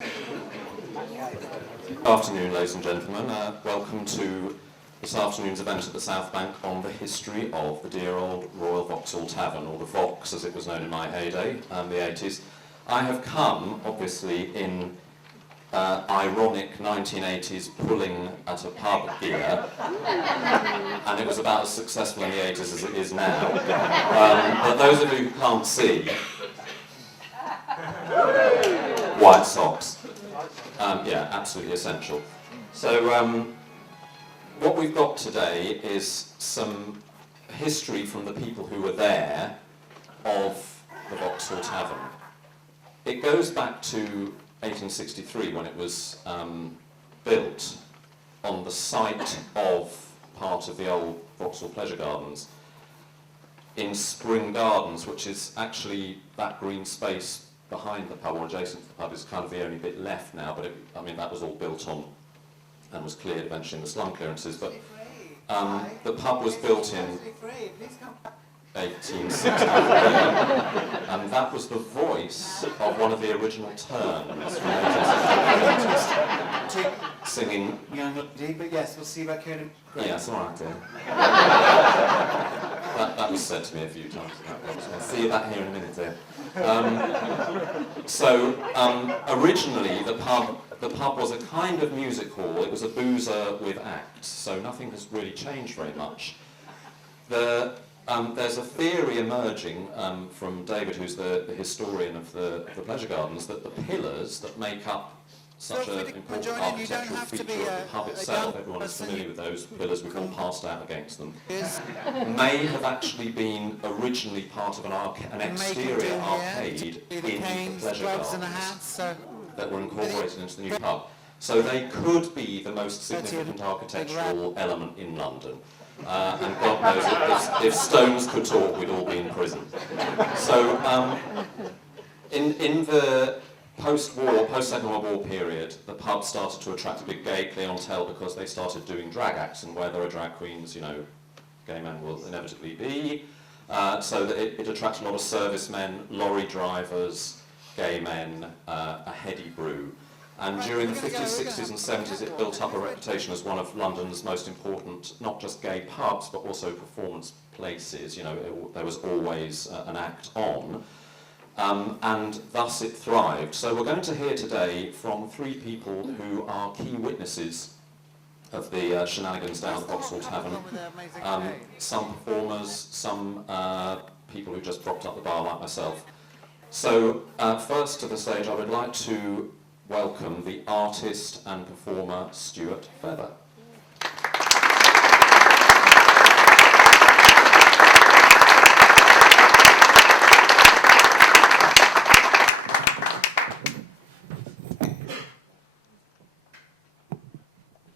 Good afternoon, ladies and gentlemen. Welcome to this afternoon's event at the South Bank on the history of the dear old Royal Vauxhall Tavern, or the Vox as it was known in my heyday, the 80s. I have come, obviously, in ironic 1980s pulling at a pub gear, and it was about as successful in the 80s as it is now. But those of you who can't see, white socks. Yeah, absolutely essential. So what we've got today is some history from the people who were there of the Vauxhall Tavern. It goes back to 1863 when it was built on the site of part of the old Vauxhall Pleasure Gardens in Spring Gardens, which is actually that green space behind the pub, or adjacent to the pub, is kind of the only bit left now, but I mean that was all built on and was cleared eventually in the slum clearances. But the pub was built in 1863, and that was the voice of one of the original terns from 1863, singing. But yes, we'll see about Conan. Yes, all right, dear. That was said to me a few times. I'll see you back here in a minute, dear. Originally the pub was a kind of music hall. It was a boozer with acts, so nothing has really changed very much. There's a theory emerging from David, who's the historian of the Pleasure Gardens, that the pillars that make up such an important architectural feature of the pub itself, everyone is familiar with those pillars, we've all passed out against them, may have actually been originally part of an exterior arcade in the Pleasure Gardens that were incorporated into the new pub. So they could be the most significant architectural element in London. And God knows if stones could talk, we'd all be in prison. So in the post-Second World War period, the pub started to attract a big gay clientele because they started doing drag acts, and where there are drag queens, you know, gay men will inevitably be. So that it attracted a lot of servicemen, lorry drivers, gay men, a heady brew. And during the 50s, 60s and 70s it built up a reputation as one of London's most important, not just gay pubs, but also performance places. You know, there was always an act on. And thus it thrived. So we're going to hear today from three people who are key witnesses of the shenanigans down at the Vauxhall Tavern. Some performers, some people who just propped up the bar like myself. So first to the stage I would like to welcome the artist and performer Stuart Feather.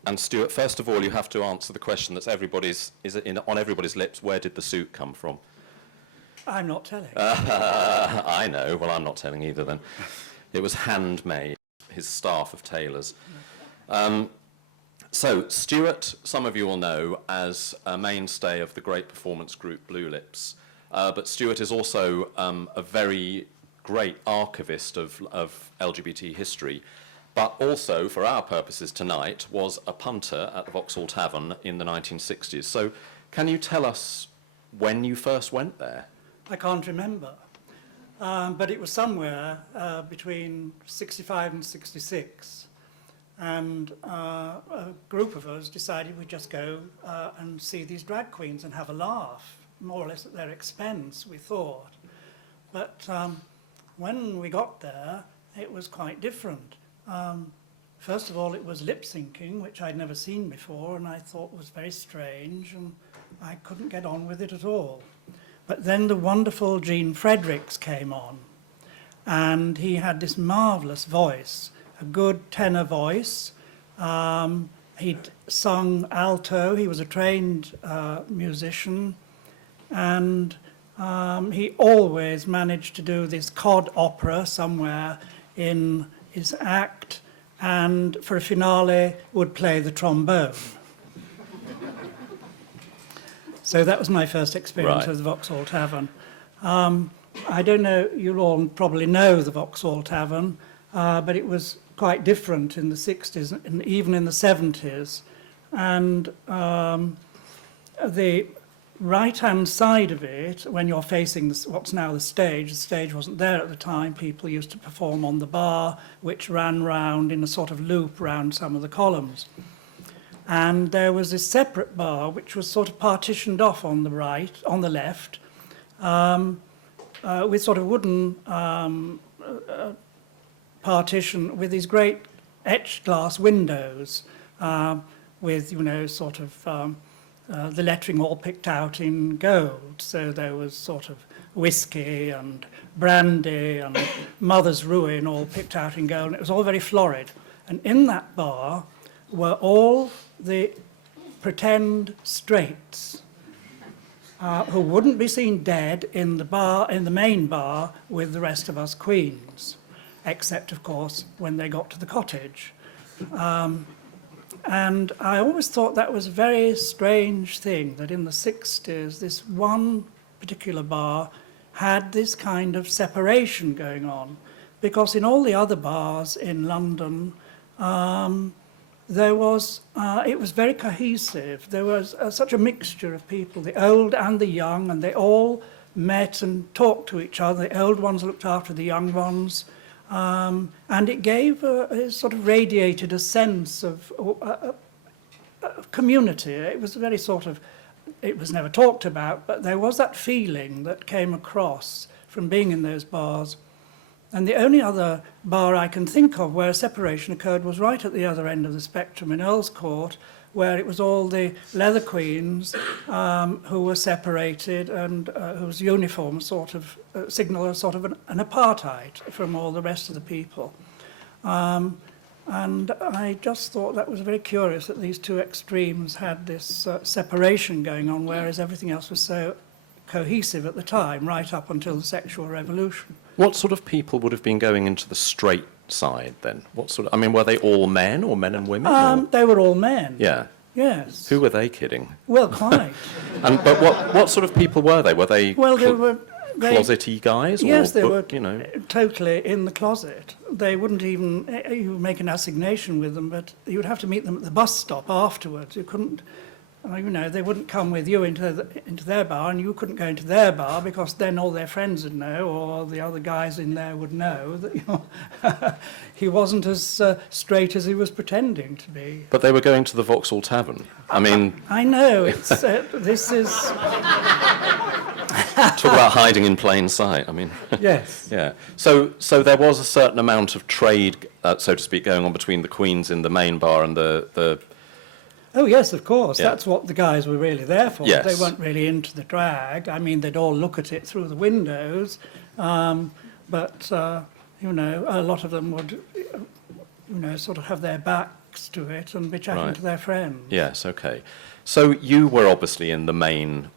And Stuart, first of all, you have to answer the question that's on everybody's lips: where did the suit come from? I'm not telling. I know. Well, I'm not telling either then. It was handmade. His staff of tailors. So Stuart, some of you will know as a mainstay of the great performance group Blue Lips, but Stuart is also a very great archivist of LGBT history, but also, for our purposes tonight, was a punter at the Vauxhall Tavern in the 1960s. So can you tell us when you first went there? I can't remember. But it was somewhere between 65 and 66, and a group of us decided we'd just go and see these drag queens and have a laugh, more or less at their expense, we thought. But when we got there, it was quite different. First of all, it was lip syncing, which I'd never seen before, and I thought was very strange, and I couldn't get on with it at all. But then the wonderful Gene Fredericks came on, and he had this marvellous voice, a good tenor voice. He'd sung alto, he was a trained musician, and he always managed to do this cod opera somewhere in his act, and for a finale would play the trombone. So that was my first experience of the Vauxhall Tavern. I don't know, you'll all probably know the Vauxhall Tavern, but it was quite different in the 60s and even in the 70s. And the right-hand side of it, when you're facing what's now the stage wasn't there at the time. People used to perform on the bar, which ran round in a sort of loop round some of the columns. And there was this separate bar, which was sort of partitioned off on the left, with sort of wooden partition with these great etched glass windows, with, sort of the lettering all picked out in gold. So there was sort of whiskey and brandy and Mother's Ruin all picked out in gold. And it was all very florid. And in that bar were all the pretend straights who wouldn't be seen dead in the main bar with the rest of us queens, except, of course, when they got to the cottage. And I always thought that was a very strange thing, that in the 60s, this one particular bar had this kind of separation going on. Because in all the other bars in London, it was very cohesive. There was such a mixture of people, the old and the young, and they all met and talked to each other. The old ones looked after the young ones. And it gave it sort of radiated a sense of community. It was very sort of, it was never talked about, but there was that feeling that came across from being in those bars. And the only other bar I can think of where a separation occurred was right at the other end of the spectrum in Earl's Court, where it was all the leather queens who were separated and whose uniforms sort of signal a sort of an apartheid from all the rest of the people. And I just thought that was very curious that these two extremes had this separation going on, whereas everything else was so cohesive at the time, right up until the sexual revolution. What sort of people would have been going into the straight side then? What sort of, I mean, were they all men or men and women? They were all men. Yeah. Yes. Who were they kidding? Well, quite. But what sort of people were they? Were they closet-y guys? Yes, or, they were totally in the closet. They wouldn't even, you would make an assignation with them, but you would have to meet them at the bus stop afterwards. You couldn't, they wouldn't come with you into their bar, and you couldn't go into their bar because then all their friends would know, or the other guys in there would know that he wasn't as straight as he was pretending to be. But they were going to the Vauxhall Tavern. I mean, I know. It's this is talk about hiding in plain sight. I mean, yes. Yeah. So there was a certain amount of trade, so to speak, going on between the queens in the main bar and the. Oh, yes, of course. Yeah. That's what the guys were really there for. Yes. They weren't really into the drag. I mean, they'd all look at it through the windows, but a lot of them would, sort of have their backs to it and be chatting Right. to their friends. Yes, okay. So you were obviously in the main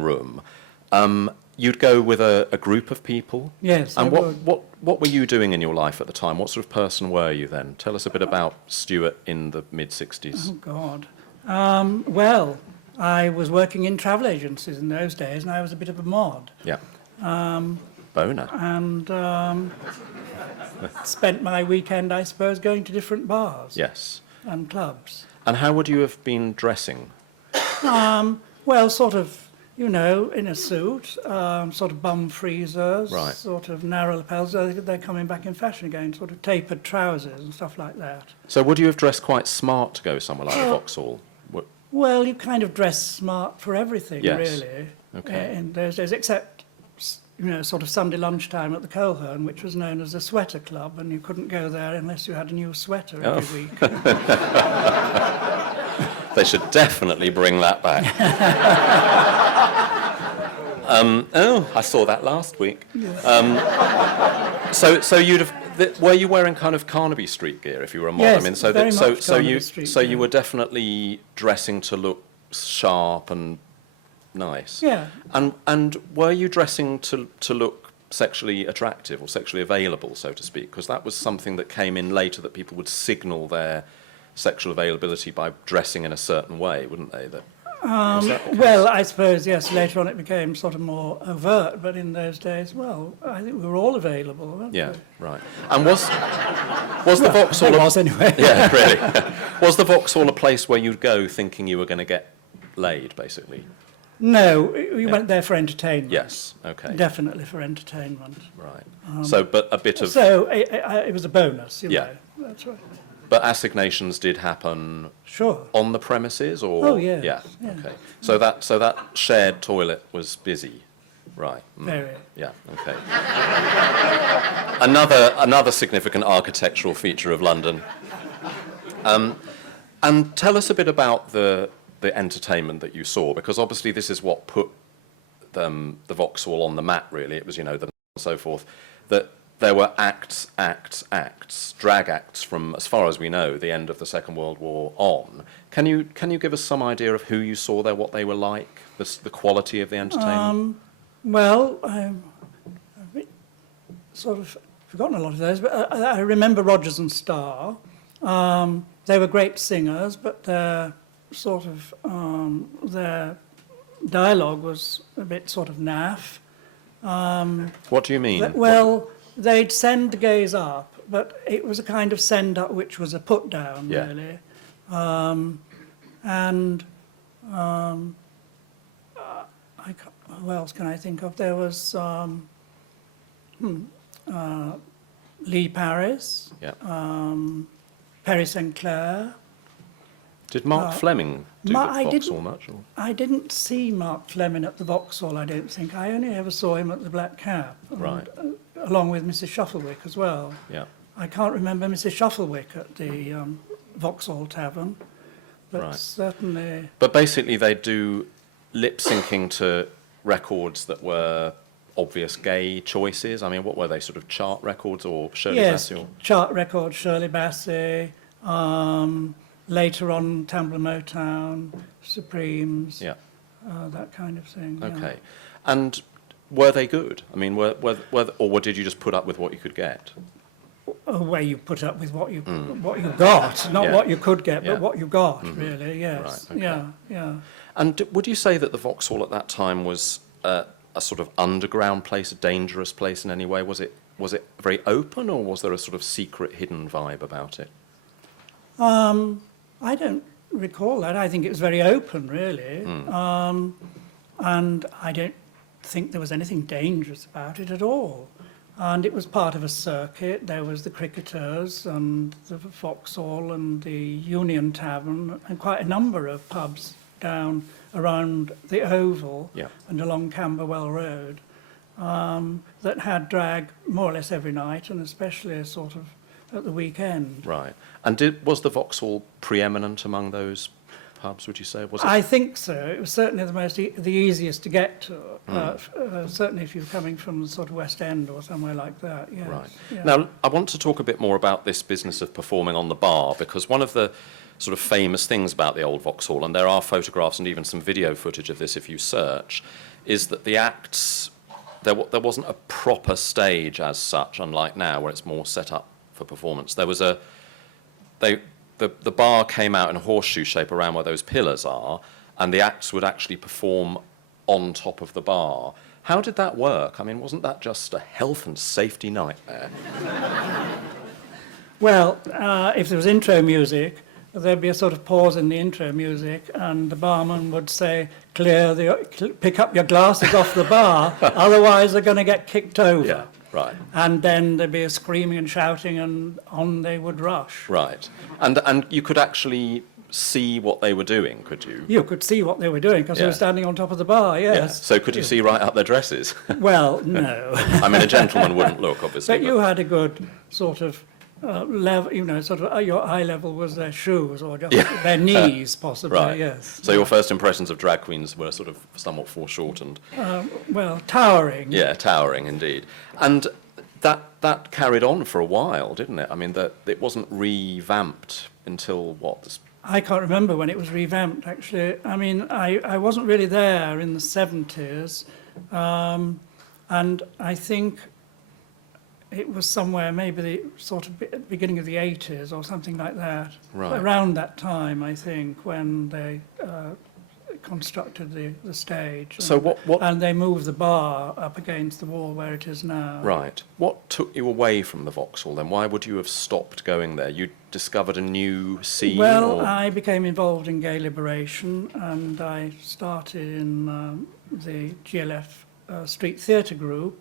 room. You'd go with a group of people? Yes, And I would. what were you doing in your life at the time? What sort of person were you then? Tell us a bit about Stuart in the mid-60s. Oh, God. Well, I was working in travel agencies in those days, and I was a bit of a mod. Yeah. Boner. And spent my weekend, I suppose, going to different bars Yes. and clubs. And how would you have been dressing? Well, sort of, in a suit, sort of bum freezers, Right. sort of narrow lapels. They're coming back in fashion again, sort of tapered trousers and stuff like that. So would you have dressed quite smart to go somewhere like Vauxhall? Well, you kind of dress smart for everything, Yes. really, Okay. in those days, except, sort of Sunday lunchtime at the Coherne, which was known as the Sweater Club, and you couldn't go there unless you had a new sweater every week. They should definitely bring that back. I saw that last week. So you'd have. Were you wearing kind of Carnaby Street gear if you were a mod? Yes, I mean, so very that, so much so you Carnaby Street so you gear. were definitely dressing to look sharp and nice. Yeah. And were you dressing to look sexually attractive or sexually available, so to speak? Because that was something that came in later, that people would signal their sexual availability by dressing in a certain way, wouldn't they? That Well, I suppose, yes, later on it became sort of more overt, but in those days, well, I think we were all available, weren't Yeah, we? right. And was the Vauxhall... It was anyway. Yeah, really. Was the Vauxhall a place where you'd go thinking you were going to get laid, basically? No, we went there for entertainment. Yes, okay. Definitely for entertainment. Right. So, but a bit of... So it was a bonus, you Yeah. know. That's right. But assignations did happen Sure. on the premises, or... Oh, yes, Yeah, yeah. okay. So that shared toilet was busy? Right. Very. Yeah, okay. Another significant architectural feature of London. And tell us a bit about the entertainment that you saw, because obviously this is what put the Vauxhall on the map, really. It was, you know, and so forth, that there were acts, drag acts from, as far as we know, the end of the Second World War on. Can you give us some idea of who you saw there, what they were like, the quality of the entertainment? Well, I've sort of forgotten a lot of those, but I remember Rodgers and Starr. They were great singers, but their sort of their dialogue was a bit sort of naff. What do you mean? Well, they'd send the gays up, but it was a kind of send up which was a put down, Yeah. really. Who else can I think of? There was Lee Paris, Yeah. Perry St. Clair. Did Mark Fleming do I the Vauxhall didn't- much? Or? I didn't see Mark Fleming at the Vauxhall, I don't think. I only ever saw him at the Black Cap, and, Right. Along with Mrs. Shufflewick as well. Yeah. I can't remember Mrs. Shufflewick at the Vauxhall Tavern, but Right. certainly... But basically they do lip syncing to records that were obvious gay choices. I mean, what were they, sort of chart records or Shirley Yes, Bassey? Or... chart record, Shirley Bassey, later on Tambla Motown, Supremes, Yeah. that kind of thing. yeah. Okay. And were they good? I mean, or did you just put up with what you could get? Where you put up with what you got, not Yeah. what you could get, Yeah. but what you got, really, yes. Right, okay. Yeah, yeah. And would you say that the Vauxhall at that time was a sort of underground place, a dangerous place in any way? Was it very open, or was there a sort of secret, hidden vibe about it? I don't recall that. I think it was very open, really. And I don't think there was anything dangerous about it at all. And it was part of a circuit. There was the Cricketers and the Vauxhall and the Union Tavern and quite a number of pubs down around the Oval Yeah. and along Camberwell Road that had drag more or less every night, and especially sort of at the weekend. Right. And was the Vauxhall preeminent among those pubs, would you say? Was it? I think so. It was certainly the easiest to get to. Certainly if you're coming from the sort of West End or somewhere like that. Yes. Right. Yeah. Now, I want to talk a bit more about this business of performing on the bar, because one of the sort of famous things about the old Vauxhall, and there are photographs and even some video footage of this if you search, is that the acts, there wasn't a proper stage as such, unlike now where it's more set up for performance. There was the bar came out in a horseshoe shape around where those pillars are, and the acts would actually perform on top of the bar. How did that work? I mean, wasn't that just a health and safety nightmare? Well, if there was intro music, there'd be a sort of pause in the intro music, and the barman would say, pick up your glasses off the bar, otherwise they're going to get kicked over. Yeah, right. And then there'd be a screaming and shouting, and on they would rush. Right. And you could actually see what they were doing, could you? You could see what they were doing because they Yeah. were standing on top of the bar, yes. Yeah. So could you see right up their dresses? Well, no. I mean, a gentleman wouldn't look, obviously. But you had a good sort of level, you know, sort of your eye level was their shoes or just their knees, possibly, Right. yes. So your first impressions of drag queens were sort of somewhat foreshortened. Well, towering. Yeah, towering indeed. And that carried on for a while, didn't it? I mean, that it wasn't revamped until what? I can't remember when it was revamped, actually. I mean, I wasn't really there in the 70s, and I think it was somewhere maybe the sort of beginning of the 80s or something like that. Right. Around that time, I think, when they constructed the stage. So what? And they moved the bar up against the wall where it is now. Right. What took you away from the Vauxhall then? Why would you have stopped going there? You discovered a new scene? Well, or? I became involved in gay liberation, and I started in the GLF Street Theatre group.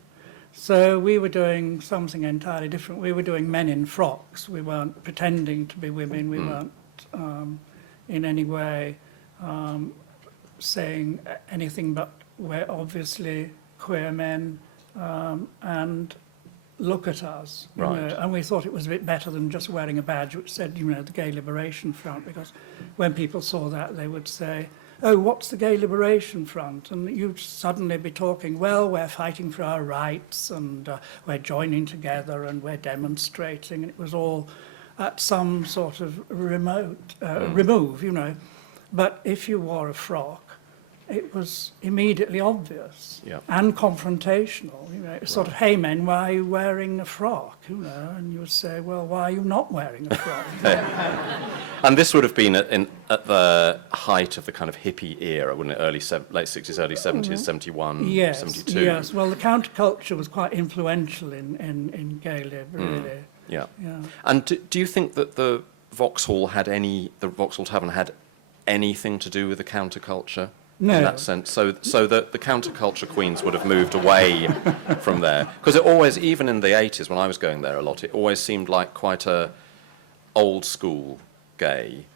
So we were doing something entirely different. We were doing men in frocks. We weren't pretending to be women. We weren't in any way saying anything but we're obviously queer men, and look at us. You Right. know, and we thought it was a bit better than just wearing a badge which said, you know, the Gay Liberation Front, because when people saw that, they would say, oh, what's the Gay Liberation Front? And you'd suddenly be talking, well, we're fighting for our rights, and we're joining together, and we're demonstrating. And it was all at some sort of remote remove, you know. But if you wore a frock, it was immediately obvious Yeah. and confrontational. You know, it's sort of, hey men, why are you wearing a frock? You know, and you would say, well, why are you not wearing a frock? And this would have been at the height of the kind of hippie era, wouldn't it? Late 60s, early 70s, 71, Yes, 72. yes. Well, the counterculture was quite influential in gay lib, really. Yeah. Yeah. And do you think that the Vauxhall Tavern had anything to do with the counterculture? No. In that sense, so that the counterculture queens would have moved away from there, because it always, even in the 80s when I was going there a lot, it always seemed like quite a old school gay,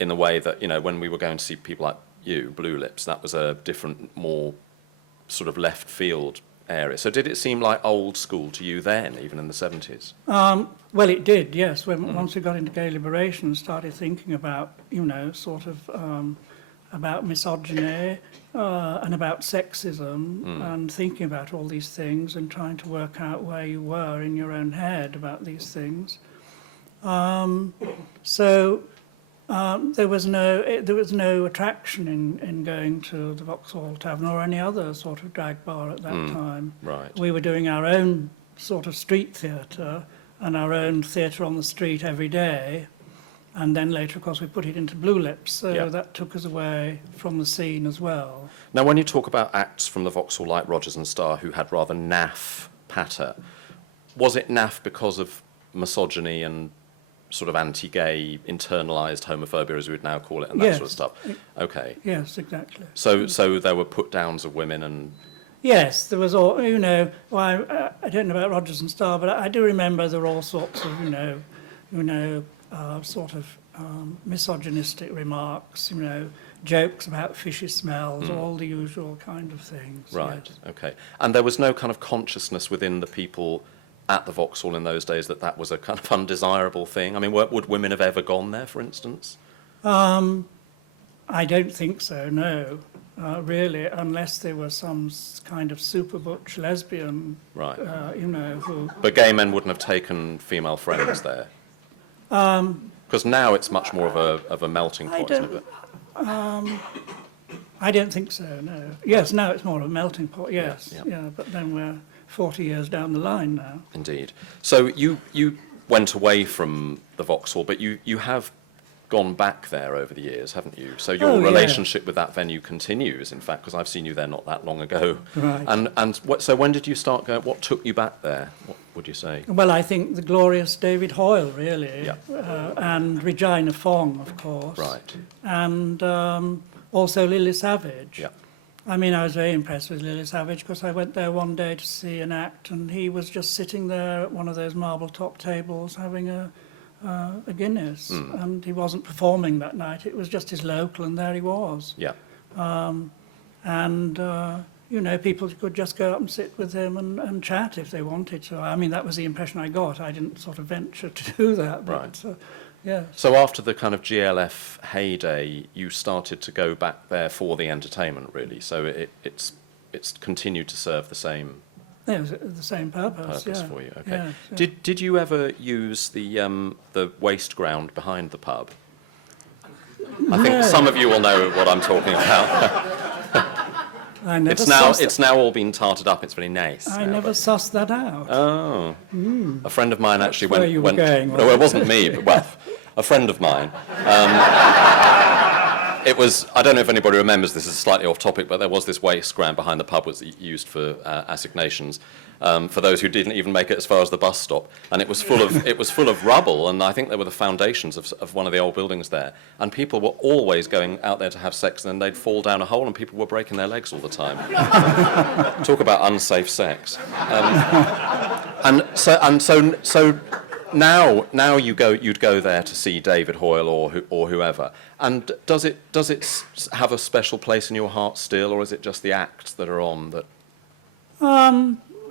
in the way that, you know, when we were going to see people like you, Blue Lips, that was a different, more sort of left field area. So did it seem like old school to you then, even in the 70s? Well, it did, yes. Once we got into gay liberation and started thinking about, you know, sort of about misogyny and about sexism, and thinking about all these things and trying to work out where you were in your own head about these things. So there was no attraction in going to the Vauxhall Tavern or any other sort of drag bar at that time. Right. We were doing our own sort of street theatre and our own theatre on the street every day. And then later, of course, we put it into Blue Lips, so Yeah. that took us away from the scene as well. Now, when you talk about acts from the Vauxhall like Rogers and Starr who had rather naff patter, was it naff because of misogyny and sort of anti-gay, internalised homophobia, as we would now call it, and that sort of stuff? Okay. Yes, exactly. So there were put-downs of women and... Yes, there was all, you know, well, I don't know about Rogers and Starr, but I do remember there were all sorts of, sort of misogynistic remarks, you know, jokes about fishy smells, all the usual kind of things. Right, yes. okay. And there was no kind of consciousness within the people at the Vauxhall in those days that that was a kind of undesirable thing? I mean, would women have ever gone there, for instance? I don't think so, no, really, unless there was some kind of super butch lesbian, Right. you know, who... But gay men wouldn't have taken female friends there? Because now it's much more of a melting pot, isn't it? I don't think so, no. Yes, now it's more of a melting pot, yes. Yeah, Yeah, but then we're 40 years down the line now. Indeed. So you went away from the Vauxhall, but you have gone back there over the years, haven't you? So your relationship with that venue continues, in fact, because I've seen you there not that long ago. Right. So when did you start going? What took you back there? What would you say? Well, I think the glorious David Hoyle, really, Yeah. and Regina Fong, of course. Right. And also Lily Savage. Yeah. I mean, I was very impressed with Lily Savage because I went there one day to see an act, and he was just sitting there at one of those marble top tables having a Guinness, and he wasn't performing that night. It was just his local, and there he was. Yeah. You know, people could just go up and sit with him and chat if they wanted to. I mean, that was the impression I got. I didn't sort of venture to do that. But, Right. yeah. So after the kind of GLF heyday, you started to go back there for the entertainment, really. So it's continued to serve the same It was the same purpose, purpose yeah. for you. Okay. Yeah, yeah. Did you ever use the waste ground behind the pub? I think some of you will know what I'm talking about. I never It's now all been tarted up. It's very nice. I now, never but- sussed that out. Oh. A friend of mine actually Where went. you were going, no, it wasn't me, but well, a friend of mine. it was, I don't know if anybody remembers, this is slightly off topic, but there was this waste ground behind the pub was used for assignations. For those who didn't even make it as far as the bus stop, and it was full of rubble, and I think there were the foundations of one of the old buildings there, and people were always going out there to have sex, and then they'd fall down a hole, and people were breaking their legs all the time. Talk about unsafe sex. So now you'd go there to see David Hoyle or whoever, and does it have a special place in your heart still, or is it just the acts that are on that?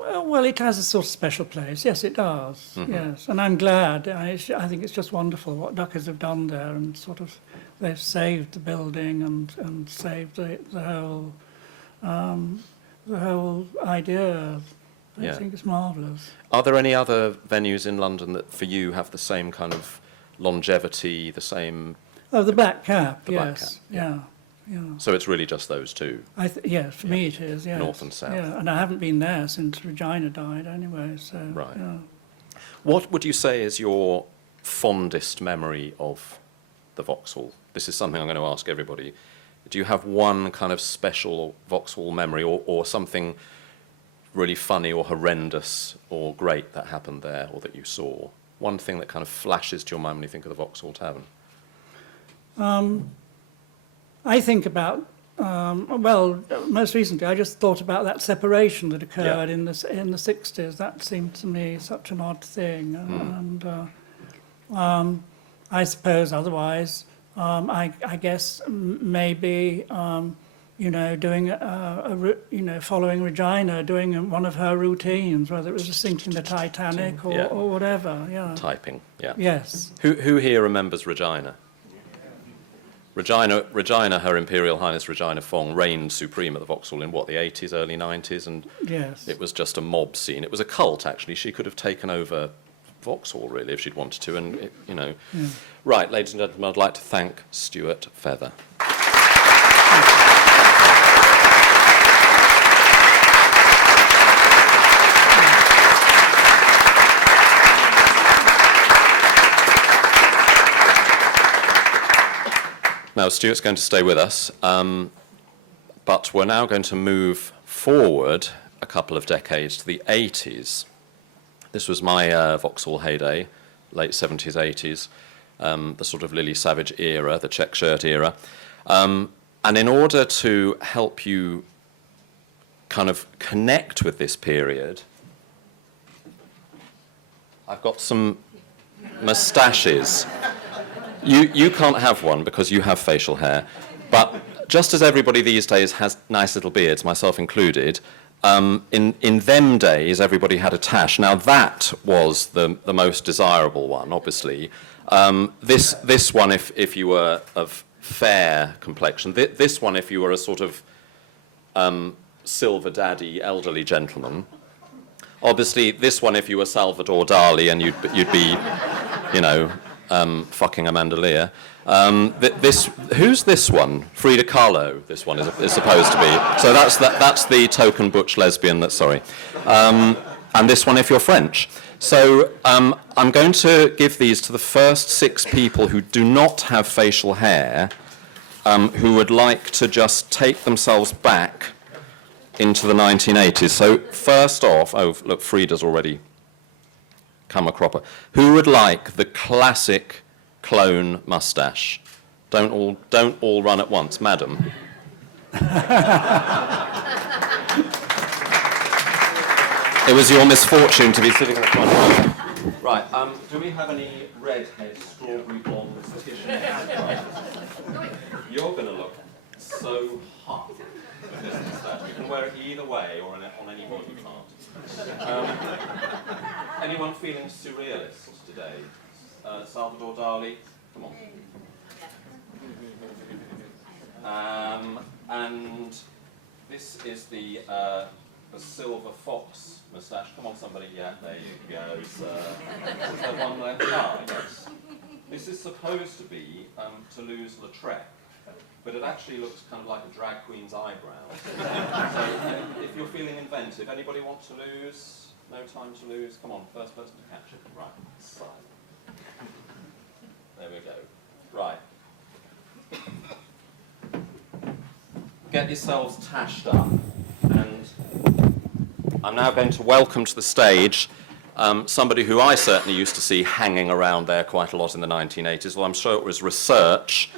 Well, it has a sort of special place. Yes, it does. Mm-hmm. Yes, and I'm glad. I think it's just wonderful what Duckers have done there, and sort of they've saved the building and saved the whole idea. I think it's marvellous. Are there any other venues in London that, for you, have the same kind of longevity, the same? Oh, the Black Cap. The Black Cap, Yeah. So it's really just those two? Yeah, for me it is, yes. North and south. Yeah, and I haven't been there since Regina died anyway, so... Right. Yeah. What would you say is your fondest memory of the Vauxhall? This is something I'm going to ask everybody. Do you have one kind of special Vauxhall memory or something really funny or horrendous or great that happened there or that you saw? One thing that kind of flashes to your mind when you think of the Vauxhall Tavern? I think about, most recently I just thought about that separation that occurred in the 60s. That seemed to me such an odd thing. And I suppose otherwise, I guess maybe, doing following Regina, doing one of her routines, whether it was sinking the Titanic or whatever. Yeah. Typing, yeah. Yes. Who here remembers Regina? Regina, Her Imperial Highness Regina Fong, reigned supreme at the Vauxhall in, the 80s, early 90s, and yes. It was just a mob scene. It was a cult, actually. She could have taken over Vauxhall, really, if she'd wanted to, and, Yeah. Right, ladies and gentlemen, I'd like to thank Stuart Feather. Now, Stuart's going to stay with us, but we're now going to move forward a couple of decades to the 80s. This was my Vauxhall heyday, late 70s, 80s, the sort of Lily Savage era, the check shirt era. And in order to help you kind of connect with this period, I've got some moustaches. You can't have one because you have facial hair, but just as everybody these days has nice little beards, myself included, in them days everybody had a tash. Now that was the most desirable one, obviously. This one if you were of fair complexion. This one if you were a sort of silver daddy elderly gentleman. Obviously this one if you were Salvador Dali and you'd be, fucking Amanda Lear. Who's this one? Frida Kahlo. This one is supposed to be. So that's the token butch lesbian. And this one if you're French. So I'm going to give these to the first 6 people who do not have facial hair, who would like to just take themselves back into the 1980s. So first off, look, Frida's already come a cropper. Who would like the classic clone moustache? Don't all run at once, madam. It was your misfortune to be sitting in the front row. Right, do we have any redhead, strawberry blonde titian? You're going to look so hot with this moustache. You can wear it either way or on any body part. Anyone feeling surrealist today? Salvador Dali, come on. And this is the silver fox moustache. Come on, somebody. Yeah, there you go, sir. Is there one there? Ah, yes. This is supposed to be Toulouse-Lautrec, but it actually looks kind of like a drag queen's eyebrows. So if you're feeling inventive, anybody want Toulouse? No time to lose. Come on, first person to catch it. Right, side. There we go. Right. get yourselves tashed up, and I'm now going to welcome to the stage somebody who I certainly used to see hanging around there quite a lot in the 1980s. Well, I'm sure it was research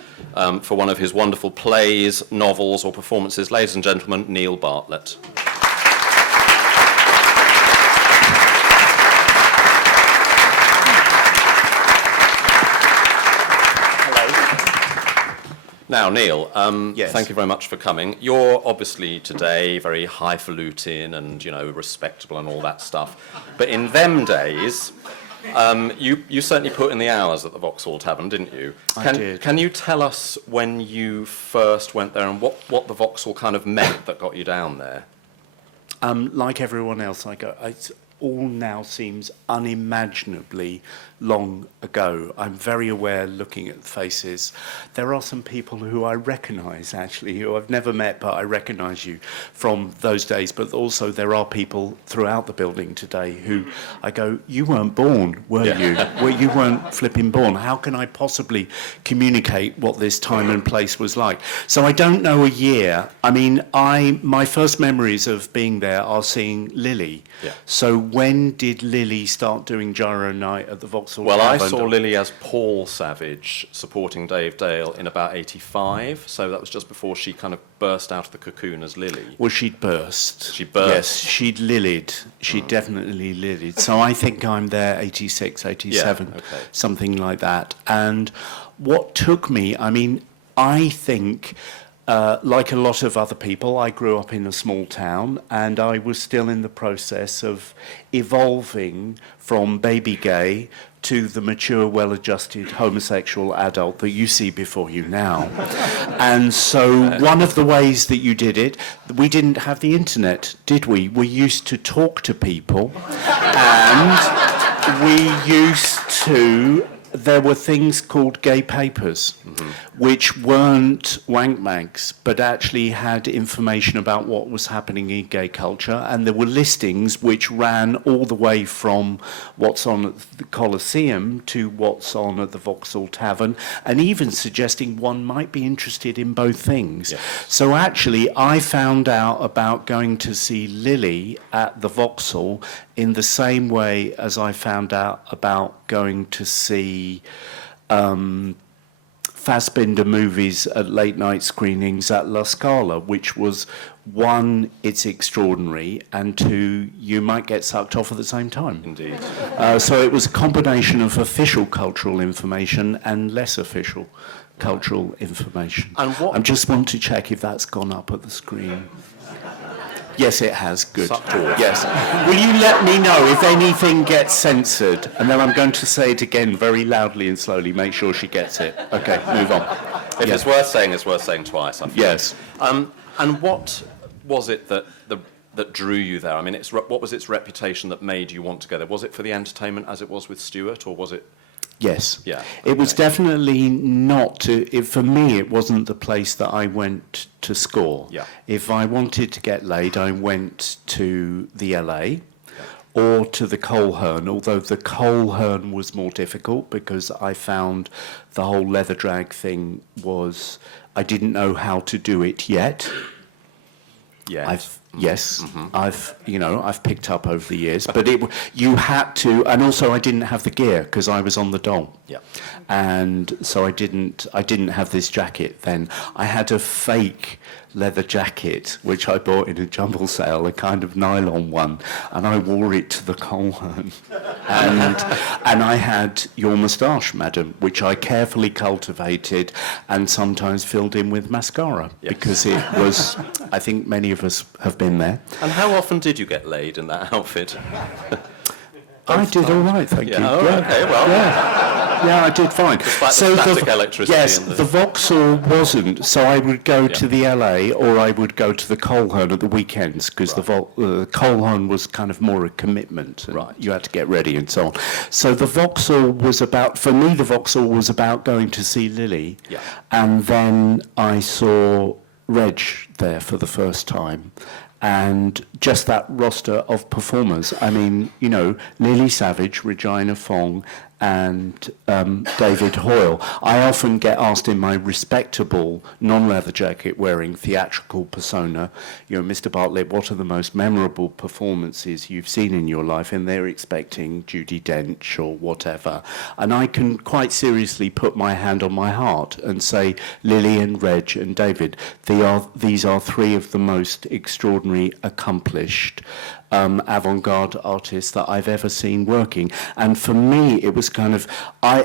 for one of his wonderful plays, novels, or performances. Ladies and gentlemen, Neil Bartlett. Now, Neil, Yes. thank you very much for coming. You're obviously today very highfalutin and, respectable and all that stuff. But in them days, you certainly put in the hours at the Vauxhall Tavern, didn't you? I did. Can you tell us when you first went there and what the Vauxhall kind of meant that got you down there? Like everyone else, it all now seems unimaginably long ago. I'm very aware, looking at the faces, there are some people who I recognise, actually, who I've never met, but I recognise you from those days. But also there are people throughout the building today who I go, you weren't born, were you? Well, you weren't flipping born. How can I possibly communicate what this time and place was like? So I don't know a year. I mean, my first memories of being there are seeing Lily. Yeah. So when did Lily start doing Gyro Night at the Vauxhall Well, I Tavern? saw Lily as Paul Savage supporting Dave Dale in about 85, so that was just before she kind of burst out of the cocoon as Lily. Well, she'd burst. She burst. Yes, she'd lilied. She'd definitely lilied. So I think I'm there 86, 87, Yeah, okay. something like that. And what took me, I mean, I think... like a lot of other people, I grew up in a small town, and I was still in the process of evolving from baby gay to the mature, well-adjusted homosexual adult that you see before you now. And so one of the ways that you did it, we didn't have the internet, did we? We used to talk to people, and we used to... There were things called gay papers, which weren't wank mags, but actually had information about what was happening in gay culture. And there were listings which ran all the way from what's on at the Colosseum to what's on at the Vauxhall Tavern, and even suggesting one might be interested in both things. Yes. So actually, I found out about going to see Lily at the Vauxhall in the same way as I found out about going to see Fassbinder movies at late night screenings at La Scala, which was, one, it's extraordinary, and two, you might get sucked off at the same time. Indeed. So it was a combination of official cultural information and less official cultural information. And what- I just want to check if that's gone up at the screen. Yes, it has. Good. Sucked off. Yes. Will you let me know if anything gets censored? And then I'm going to say it again very loudly and slowly. Make sure she gets it. Okay, move on. If Yeah. it's worth saying twice, I feel. Yes. And what was it that drew you there? I mean, what was its reputation that made you want to go there? Was it for the entertainment as it was with Stuart, or was it... Yes. Yeah, It was okay. definitely not for me, it wasn't the place that I went to score. Yeah. If I wanted to get laid, I went to the LA or to the Coleherne, although the Coleherne was more difficult because I found the whole leather drag thing was, I didn't know how to do it yet. Yeah. I've picked up over the years, but you had to, and also I didn't have the gear because I was on the dole. Yeah. And so I didn't have this jacket then. I had a fake leather jacket, which I bought in a jumble sale, a kind of nylon one, and I wore it to the Coleherne. And I had Your Moustache, Madam, which I carefully cultivated and sometimes filled in with mascara, Yes. because it was, I think many of us have been there. And how often did you get laid in that outfit? I did all right, thank you. Oh, okay, well... Yeah, I did fine. Despite the static electricity yes, and the- the Vauxhall wasn't. So I would go Yeah. to the LA or I would go to the Coleherne at the weekends because the Coleherne was kind of more a commitment. And Right. you had to get ready and so on. So the Vauxhall was about, for me, the Vauxhall was about going to see Lily. Yeah. And then I saw Reg there for the first time. And just that roster of performers. I mean, Lily Savage, Regina Fong, and David Hoyle. I often get asked in my respectable, non-leather jacket wearing theatrical persona, Mr. Bartlett, what are the most memorable performances you've seen in your life? And they're expecting Judi Dench or whatever. And I can quite seriously put my hand on my heart and say, Lily and Reg and David, these are three of the most extraordinary, accomplished avant-garde artists that I've ever seen working. And for me, it was kind of,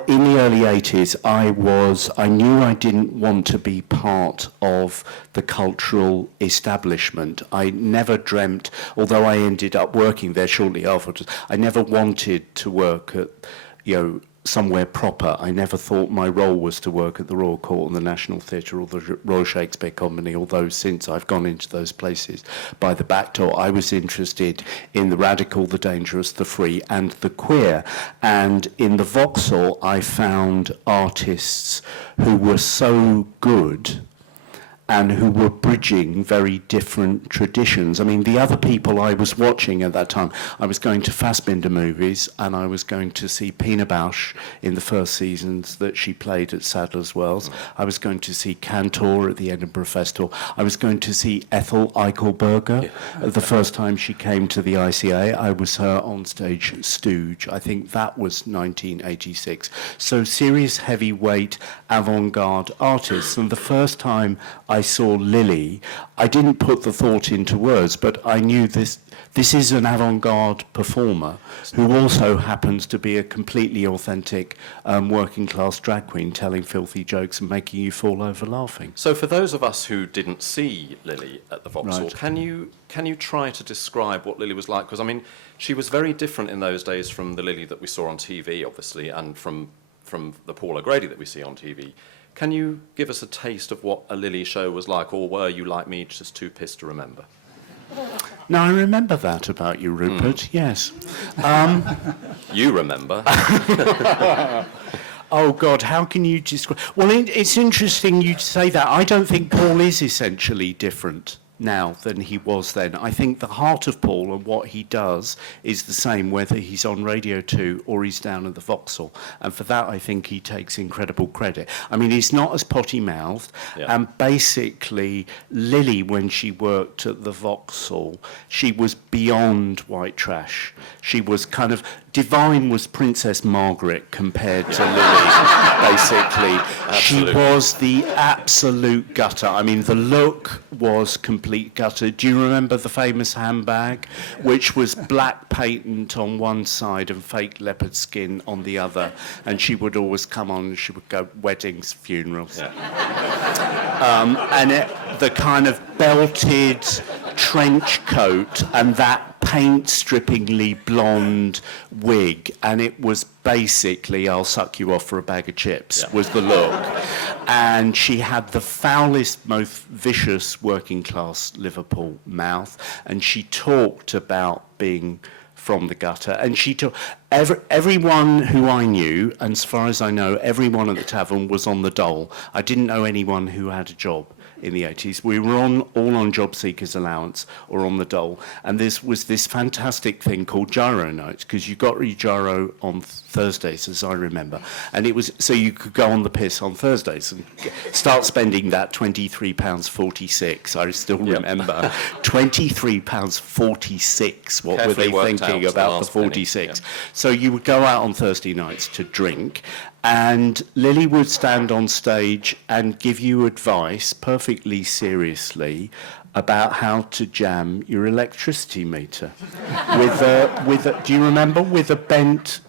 in the early 80s, I knew I didn't want to be part of the cultural establishment. I never dreamt, although I ended up working there shortly afterwards, I never wanted to work at, somewhere proper. I never thought my role was to work at the Royal Court and the National Theatre or the Royal Shakespeare Company, although since I've gone into those places by the back door, I was interested in the radical, the dangerous, the free, and the queer. And in the Vauxhall, I found artists who were so good and who were bridging very different traditions. I mean, the other people I was watching at that time, I was going to Fassbinder movies, and I was going to see Pina Bausch in the first seasons that she played at Sadler's Wells. I was going to see Cantor at the Edinburgh Festival. I was going to see Ethel Eichelberger the first time she came to the ICA. I was her onstage stooge. I think that was 1986. So serious, heavyweight, avant-garde artists. And the first time I saw Lily, I didn't put the thought into words, but I knew this is an avant-garde performer who also happens to be a completely authentic working-class drag queen telling filthy jokes and making you fall over laughing. So for those of us who didn't see Lily at the Vauxhall, Right. can you try to describe what Lily was like? Because, I mean, she was very different in those days from the Lily that we saw on TV, obviously, and from the Paul O'Grady that we see on TV. Can you give us a taste of what a Lily show was like, or were you, like me, just too pissed to remember? No, I remember that about you, Rupert, yes. You remember. Oh, God, how can you describe... Well, it's interesting you say that. I don't think Paul is essentially different now than he was then. I think the heart of Paul and what he does is the same whether he's on Radio 2 or he's down at the Vauxhall. And for that, I think he takes incredible credit. I mean, he's not as potty-mouthed. Yeah. And basically, Lily, when she worked at the Vauxhall, she was beyond white trash. She was kind of... Divine was Princess Margaret compared to Lily, basically. Absolutely. She was the absolute gutter. I mean, the look was complete gutter. Do you remember the famous handbag, which was black patent on one side and fake leopard skin on the other? And she would always come on and she would go weddings, funerals. Yeah. The kind of belted trench coat and that paint-strippingly blonde wig, and it was basically, I'll suck you off for a bag of chips, was the look. And she had the foulest, most vicious working-class Liverpool mouth, and she talked about being from the gutter, and she talked... Everyone who I knew, and as far as I know, everyone at the tavern was on the dole. I didn't know anyone who had a job in the 80s. We were all on job seekers allowance or on the dole, and this was this fantastic thing called gyro notes, because you got your gyro on Thursdays, as I remember, and it was so you could go on the piss on Thursdays and start spending that £23.46. I still remember £23.46. What Carefully were they worked thinking out about the last penny, 46? yeah. So you would go out on Thursday nights to drink, and Lily would stand on stage and give you advice perfectly seriously about how to jam your electricity meter with a, do you remember, with a bent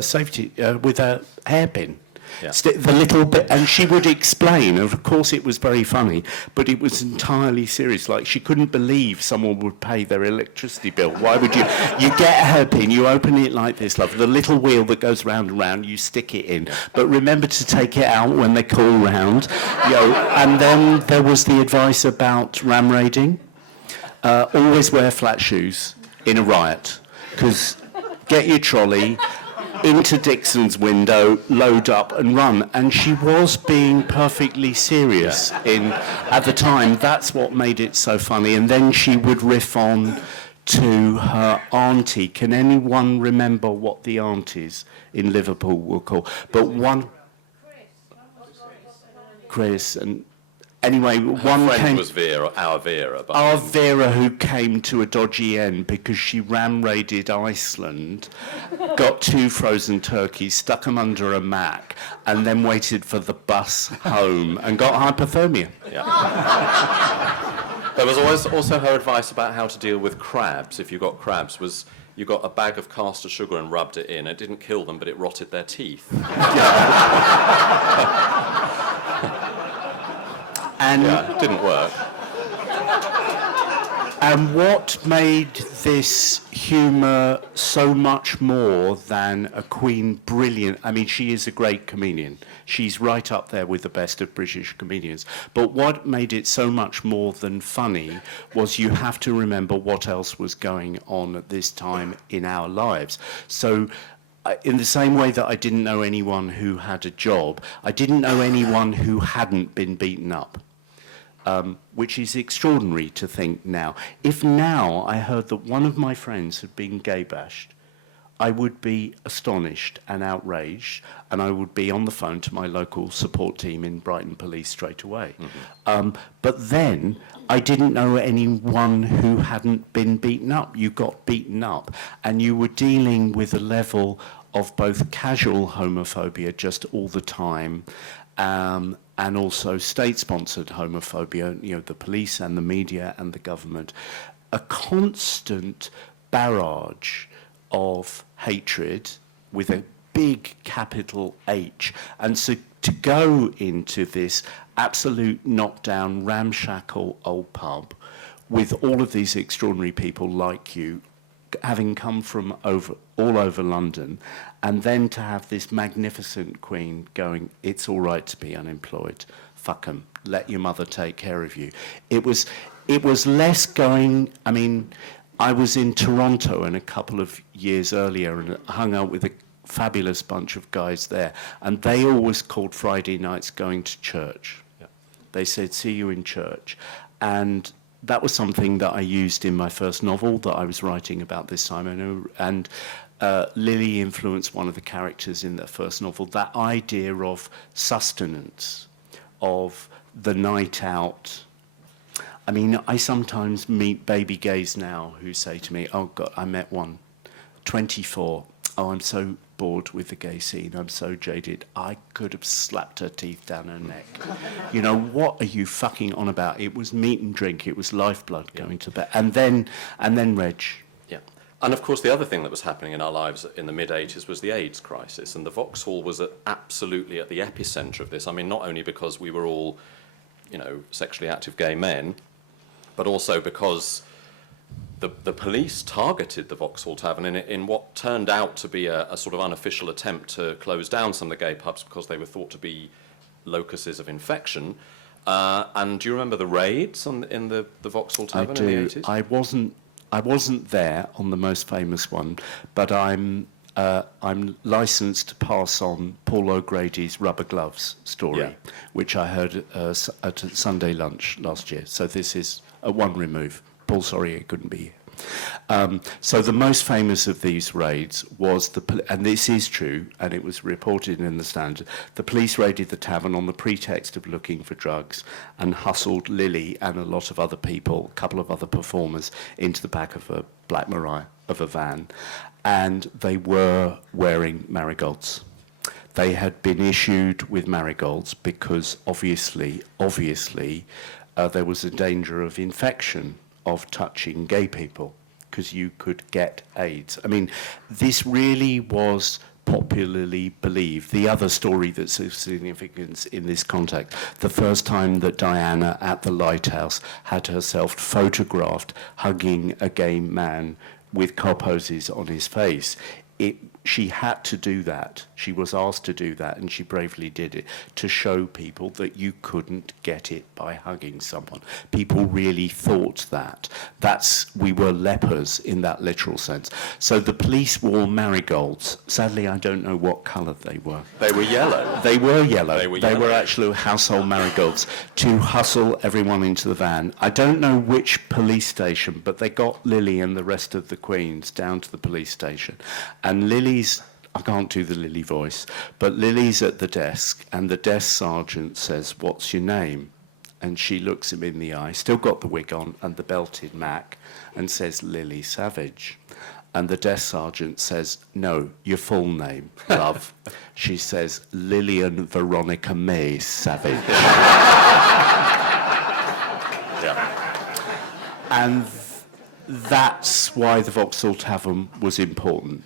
safety, with a hairpin. Yeah. The little bit, and she would explain, and of course it was very funny, but it was entirely serious. Like, she couldn't believe someone would pay their electricity bill. Why would you? You get a hairpin, you open it like this, love, the little wheel that goes round and round, you stick it in. But remember to take it out when they call round. And then there was the advice about ram raiding. Always wear flat shoes in a riot, because get your trolley into Dixon's window, load up and run. And she was being perfectly serious at the time. That's what made it so funny. And then she would riff on to her auntie. Can anyone remember what the aunties in Liverpool were called? But one... Chris, and anyway, one friend came... was Vera, our Vera. But Our Vera, who came to a dodgy end because she ram-raided Iceland, got 2 frozen turkeys, stuck them under a Mac, and then waited for the bus home and got hypothermia. Yeah. There was always also her advice about how to deal with crabs. If you got crabs, was you got a bag of caster sugar and rubbed it in. It didn't kill them, but it rotted their teeth. And Yeah, it didn't work. And what made this humour so much more than a Queen brilliant? I mean, she is a great comedian. She's right up there with the best of British comedians. But what made it so much more than funny was you have to remember what else was going on at this time in our lives. So in the same way that I didn't know anyone who had a job, I didn't know anyone who hadn't been beaten up. Which is extraordinary to think now. If now I heard that one of my friends had been gay bashed, I would be astonished and outraged, and I would be on the phone to my local support team in Brighton Police straight away. But then I didn't know anyone who hadn't been beaten up. You got beaten up, and you were dealing with a level of both casual homophobia just all the time, and also state-sponsored homophobia, you know, the police and the media and the government, a constant barrage of hatred with a big capital H. And so to go into this absolute knockdown, ramshackle old pub with all of these extraordinary people like you, having come from all over London, and then to have this magnificent Queen going, it's all right to be unemployed, fuck 'em, let your mother take care of you. It was less going, I mean, I was in Toronto and a couple of years earlier and hung out with a fabulous bunch of guys there, and they always called Friday nights going to church. Yeah. They said, see you in church. And that was something that I used in my first novel that I was writing about this time. And Lily influenced one of the characters in that first novel, that idea of sustenance, of the night out. I mean, I sometimes meet baby gays now who say to me, oh God, I met one, 24. Oh, I'm so bored with the gay scene. I'm so jaded. I could have slapped her teeth down her neck. You know, what are you fucking on about? It was meat and drink. It was lifeblood going to bed. And then Reg. Yeah. And of course, the other thing that was happening in our lives in the mid-80s was the AIDS crisis. And the Vauxhall was absolutely at the epicenter of this. I mean, not only because we were all, you know, sexually active gay men, but also because the police targeted the Vauxhall Tavern in what turned out to be a sort of unofficial attempt to close down some of the gay pubs because they were thought to be locuses of infection. And do you remember the raids in the Vauxhall Tavern in the 80s? I wasn't there on the most famous one, but I'm licensed to pass on Paul O'Grady's rubber gloves story, which I heard at a Sunday lunch last year. So this is a one remove. Paul, sorry, it couldn't be here. So the most famous of these raids was and this is true, and it was reported in the Standard. The police raided the tavern on the pretext of looking for drugs and hustled Lily and a lot of other people, a couple of other performers, into the back of a Black Maria of a van, and they were wearing marigolds. They had been issued with marigolds because obviously, there was a danger of infection of touching gay people, because you could get AIDS. I mean, this really was popularly believed. The other story that's of significance in this context, the first time that Diana at the Lighthouse had herself photographed hugging a gay man with cob hoses on his face, she had to do that. She was asked to do that, and she bravely did it to show people that you couldn't get it by hugging someone. People really thought that. We were lepers in that literal sense. So the police wore marigolds. Sadly, I don't know what colour they were. They were yellow. They were yellow. They were actually household marigolds to hustle everyone into the van. I don't know which police station, but they got Lily and the rest of the Queens down to the police station. And Lily's, I can't do the Lily voice, but Lily's at the desk, and the desk sergeant says, "What's your name?" And she looks him in the eye, still got the wig on and the belted mac, and says, "Lily Savage." And the desk sergeant says, "No, your full name, love." She says, "Lillian Veronica May Savage." And that's why the Vauxhall Tavern was important,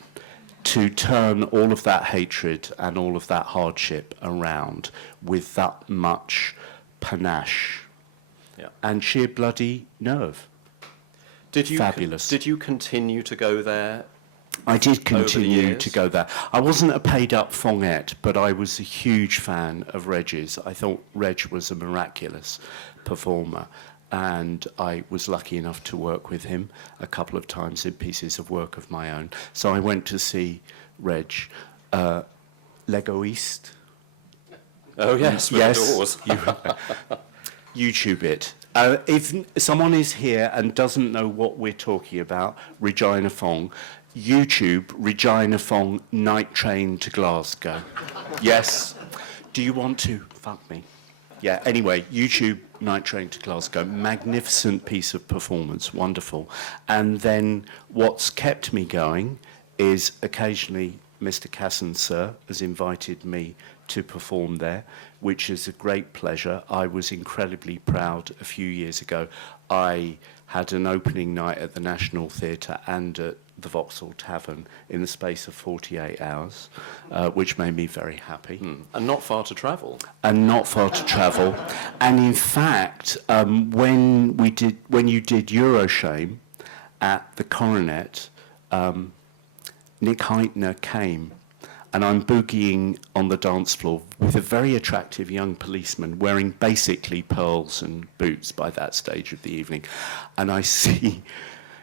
to turn all of that hatred and all of that hardship around with that much panache and sheer bloody nerve. Fabulous. Did you continue to go there? I did continue to go there. I wasn't a paid-up fongette, but I was a huge fan of Reg's. I thought Reg was a miraculous performer, and I was lucky enough to work with him a couple of times in pieces of work of my own. So I went to see Reg. L'Egoiste. Oh, yes, with the doors. YouTube it. If someone is here and doesn't know what we're talking about, Regina Fong, YouTube Regina Fong Night Train to Glasgow. Yes. Do you want to? Fuck me. Yeah, anyway, YouTube Night Train to Glasgow. Magnificent piece of performance. Wonderful. And then what's kept me going is occasionally Mr. Casson, sir, has invited me to perform there, which is a great pleasure. I was incredibly proud a few years ago. I had an opening night at the National Theatre and at the Vauxhall Tavern in the space of 48 hours, which made me very happy. And not far to travel. And not far to travel. And in fact, when you did Euroshame at the Coronet, Nick Heitner came, and I'm boogieing on the dance floor with a very attractive young policeman wearing basically pearls and boots by that stage of the evening. And I see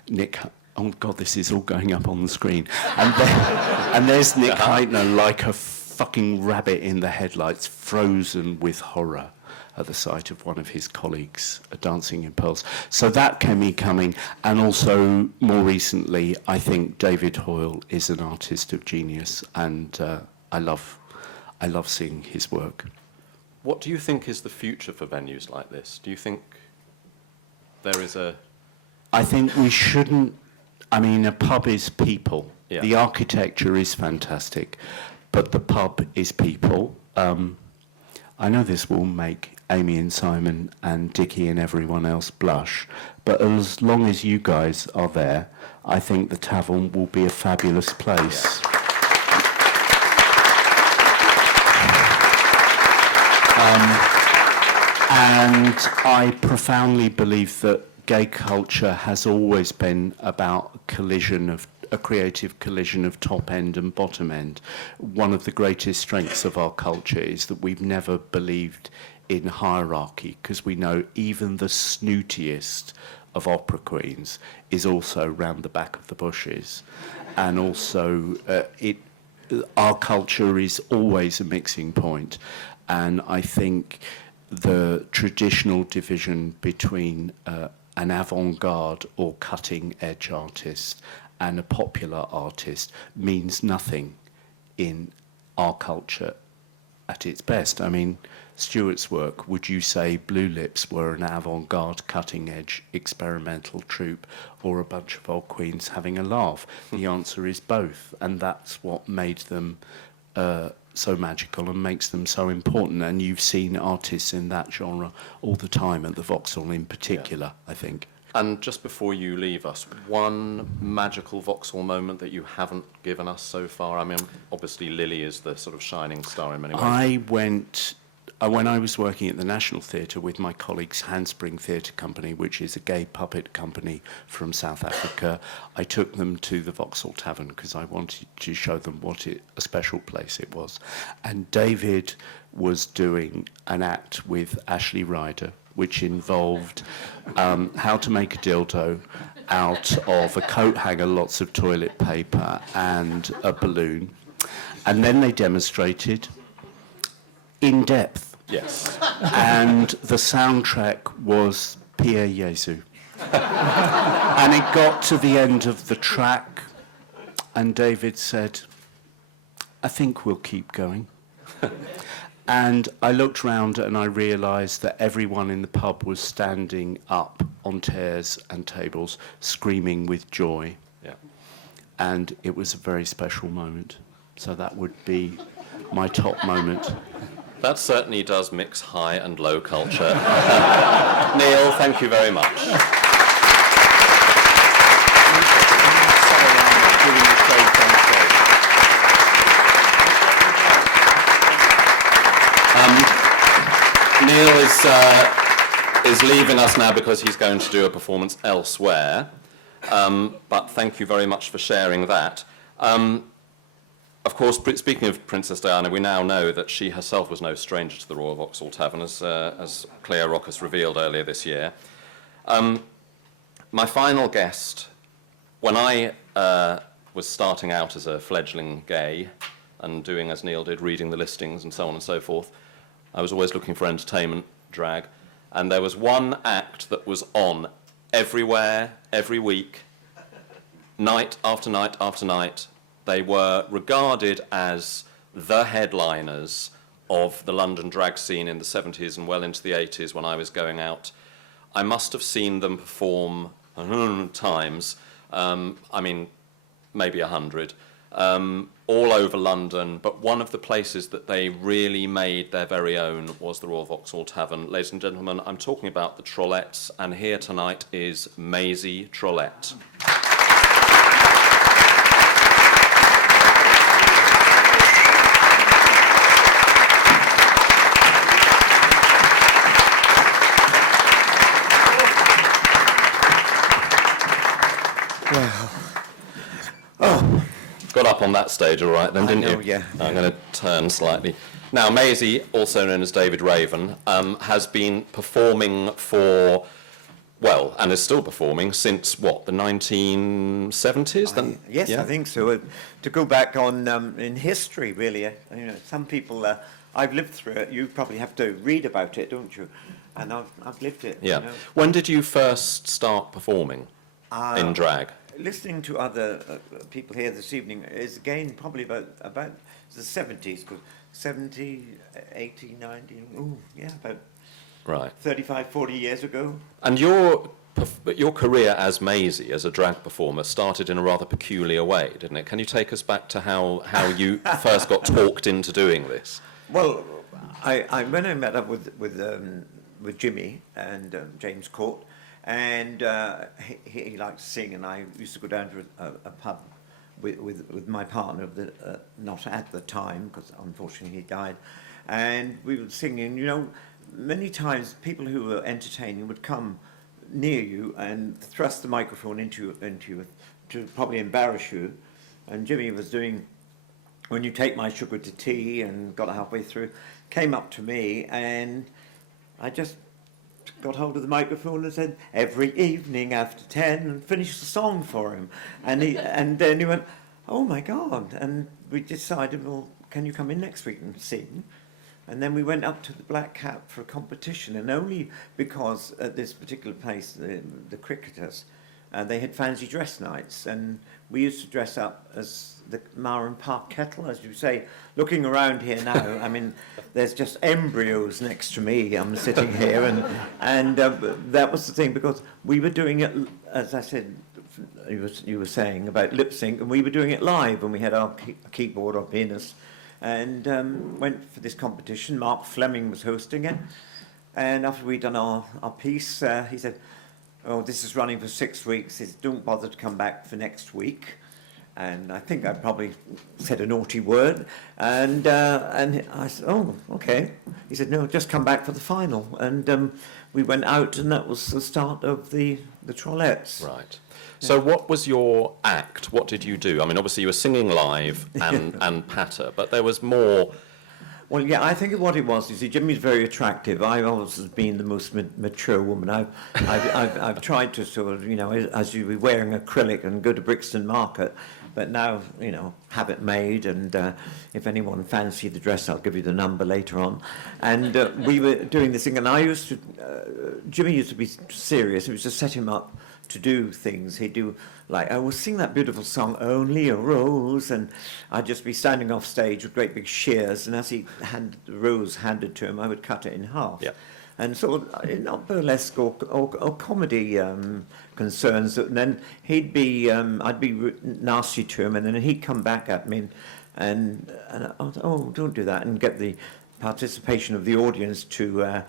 Nick, oh God, this is all going up on the screen. And there's Nick Heitner like a fucking rabbit in the headlights, frozen with horror at the sight of one of his colleagues dancing in pearls. So that kept me coming. And also, more recently, I think David Hoyle is an artist of genius, and I love seeing his work. What do you think is the future for venues like this? Do you think there is a... I think we shouldn't... I mean, a pub is people. Yeah. The architecture is fantastic, but the pub is people. I know this will make Amy and Simon and Dickie and everyone else blush, but as long as you guys are there, I think the tavern will be a fabulous place. And I profoundly believe that gay culture has always been about a creative collision of top end and bottom end. One of the greatest strengths of our culture is that we've never believed in hierarchy, because we know even the snootiest of opera queens is also round the back of the bushes. And also, our culture is always a mixing point. And I think the traditional division between an avant-garde or cutting-edge artist and a popular artist means nothing in our culture at its best. I mean, Stuart's work, would you say Blue Lips were an avant-garde, cutting-edge, experimental troupe, or a bunch of old queens having a laugh? The answer is both, and that's what made them so magical and makes them so important. And you've seen artists in that genre all the time, at the Vauxhall in particular, I think. And just before you leave us, one magical Vauxhall moment that you haven't given us so far? I mean, obviously Lily is the sort of shining star in many ways. I went when I was working at the National Theatre with my colleagues Handspring Theatre Company, which is a gay puppet company from South Africa, I took them to the Vauxhall Tavern because I wanted to show them a special place it was. And David was doing an act with Ashley Ryder, which involved how to make a dildo out of a coat hanger, lots of toilet paper, and a balloon. And then they demonstrated in depth. Yes. And the soundtrack was Pierre Jesu. And it got to the end of the track, and David said, I think we'll keep going. And I looked round and I realised that everyone in the pub was standing up on chairs and tables, screaming with joy. Yeah. And it was a very special moment. So that would be my top moment. That certainly does mix high and low culture. Neil, thank you very much. Neil is leaving us now because he's going to do a performance elsewhere. But thank you very much for sharing that. Of course, speaking of Princess Diana, we now know that she herself was no stranger to the Royal Vauxhall Tavern, as Clea Rockus revealed earlier this year. My final guest, when I was starting out as a fledgling gay and doing as Neil did, reading the listings and so on and so forth, I was always looking for entertainment drag. And there was one act that was on everywhere, every week, night after night after night. They were regarded as the headliners of the London drag scene in the 70s and well into the 80s when I was going out. I must have seen them perform 100 times, I mean, maybe 100, all over London, but one of the places that they really made their very own was the Royal Vauxhall Tavern. Ladies and gentlemen, I'm talking about the Trollettes, and here tonight is Maisie Trollette. Wow. Oh. Got up on that stage all right then, didn't I know, you? yeah. I'm going to turn slightly. Now, Maisie, also known as David Raven, has been performing for, well, and is still performing since, what, the 1970s? Yes, yeah? I think so. To go back on in history, really, you know, some people, I've lived through it. You probably have to read about it, don't you? And I've lived it. Yeah. You know. When did you first start performing in drag? Listening to other people here this evening is again probably about the 70s, 70, 80, 90, yeah, about Right. 35, 40 years ago. And your career as Maisie, as a drag performer, started in a rather peculiar way, didn't it? Can you take us back to how you first got talked into doing this? Well, when I met up with Jimmy and James Court, and he liked to sing, and I used to go down to a pub with my partner, not at the time, because unfortunately he died, and we were singing. You know, many times people who were entertaining would come near you and thrust the microphone into you to probably embarrass you, and Jimmy was doing When You Take My Sugar to Tea, and got halfway through, came up to me, and I just got hold of the microphone and said, every evening after 10, and finished the song for him. And then he went, oh my God. And we decided, well, can you come in next week and sing? And then we went up to the Black Cat for a competition, and only because at this particular place, the cricketers, they had fancy dress nights, and we used to dress up as the Mar and Park Kettle, as you say. Looking around here now, I mean, there's just embryos next to me. I'm sitting here, and that was the thing, because we were doing it, as I said, you were saying about lip sync, and we were doing it live, and we had our keyboard, our pianist, and went for this competition. Mark Fleming was hosting it, and after we'd done our piece, he said, oh, this is running for 6 weeks. He said, don't bother to come back for next week. and I think I probably said a naughty word, and I said, oh, okay. He said, no, just come back for the final, and we went out, and that was the start of the Trollettes. Right. So what was your act? What did you do? I mean, obviously you were singing live and patter, but there was more. Well, yeah, I think what it was, you see, Jimmy's very attractive. I've always been the most mature woman. I've tried to sort of, you know, as you be wearing acrylic and go to Brixton Market, but now, you know, have it made, and if anyone fancied the dress, I'll give you the number later on. And we were doing this thing, and I used to, Jimmy used to be serious. It was to set him up to do things. He'd do, like, I will sing that beautiful song, Only a Rose, and I'd just be standing off stage with great big shears, and as he had the rose handed to him, I would cut it in half. Yeah. And sort of, not burlesque or comedy concerns, and then he'd be, I'd be nasty to him, and then he'd come back at me, and I thought, oh, don't do that, and get the participation of the audience to,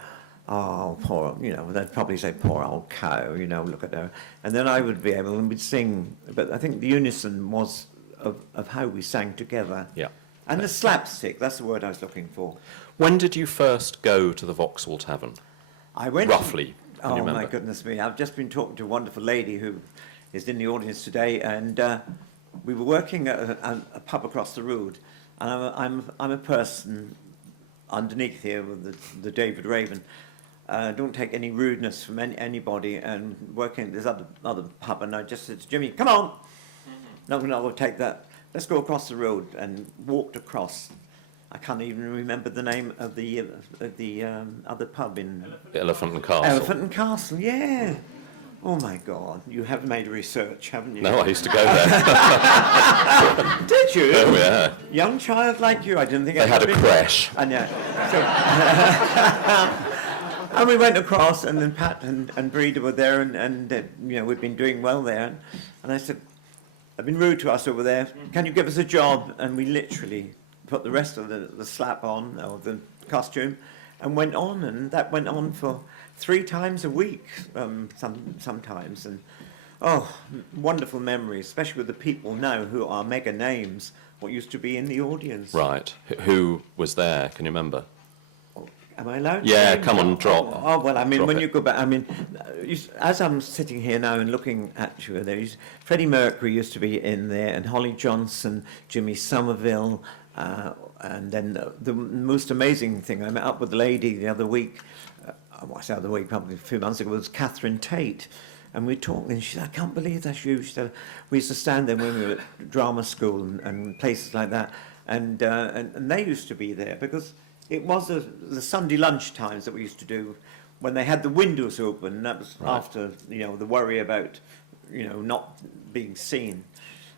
oh, poor, you know, they'd probably say, poor old cow, you know, look at her. And then I would be able, and we'd sing, but I think the unison was of how we sang together. Yeah. And the slapstick, that's the word I was looking for. When did you first go to the Vauxhall Tavern? I went... Roughly, can you Oh, my remember? goodness me. I've just been talking to a wonderful lady who is in the audience today, and we were working at a pub across the road, and I'm a person underneath here with the David Raven. Don't take any rudeness from anybody, and working at this other pub, and I just said to Jimmy, come on! No, we'll take that. Let's go across the road, and walked across. I can't even remember the name of the other pub in... Elephant and Castle. Elephant and Castle, yeah. Oh my God, you have made research, haven't you? No, I used to go there. Did you? Oh, yeah. Young child like you, I didn't think They had a creche. And yeah. And we went across, and then Pat and Breeder were there, and you know, we'd been doing well there. And I said, I've been rude to us over there. Can you give us a job? And we literally put the rest of the slap on, or the costume, and went on, and that went on for 3 times a week, sometimes. And oh, wonderful memories, especially with the people now who are mega names, what used to be in the audience. Right. Who was there? Can you remember? Am I allowed? Yeah, to come on, drop. Oh, well, I mean, Drop when it. you go back, I mean, as I'm sitting here now and looking at you, Freddie Mercury used to be in there, and Holly Johnson, Jimmy Somerville, and then the most amazing thing, I met up with a lady the other week, probably a few months ago, was Catherine Tate. And we talked, and she said, I can't believe that's you. She said, we used to stand there when we were at drama school and places like that, and they used to be there because it was the Sunday lunch times that we used to do when they had the windows open. That was Right. after, you know, the worry about, you know, not being seen.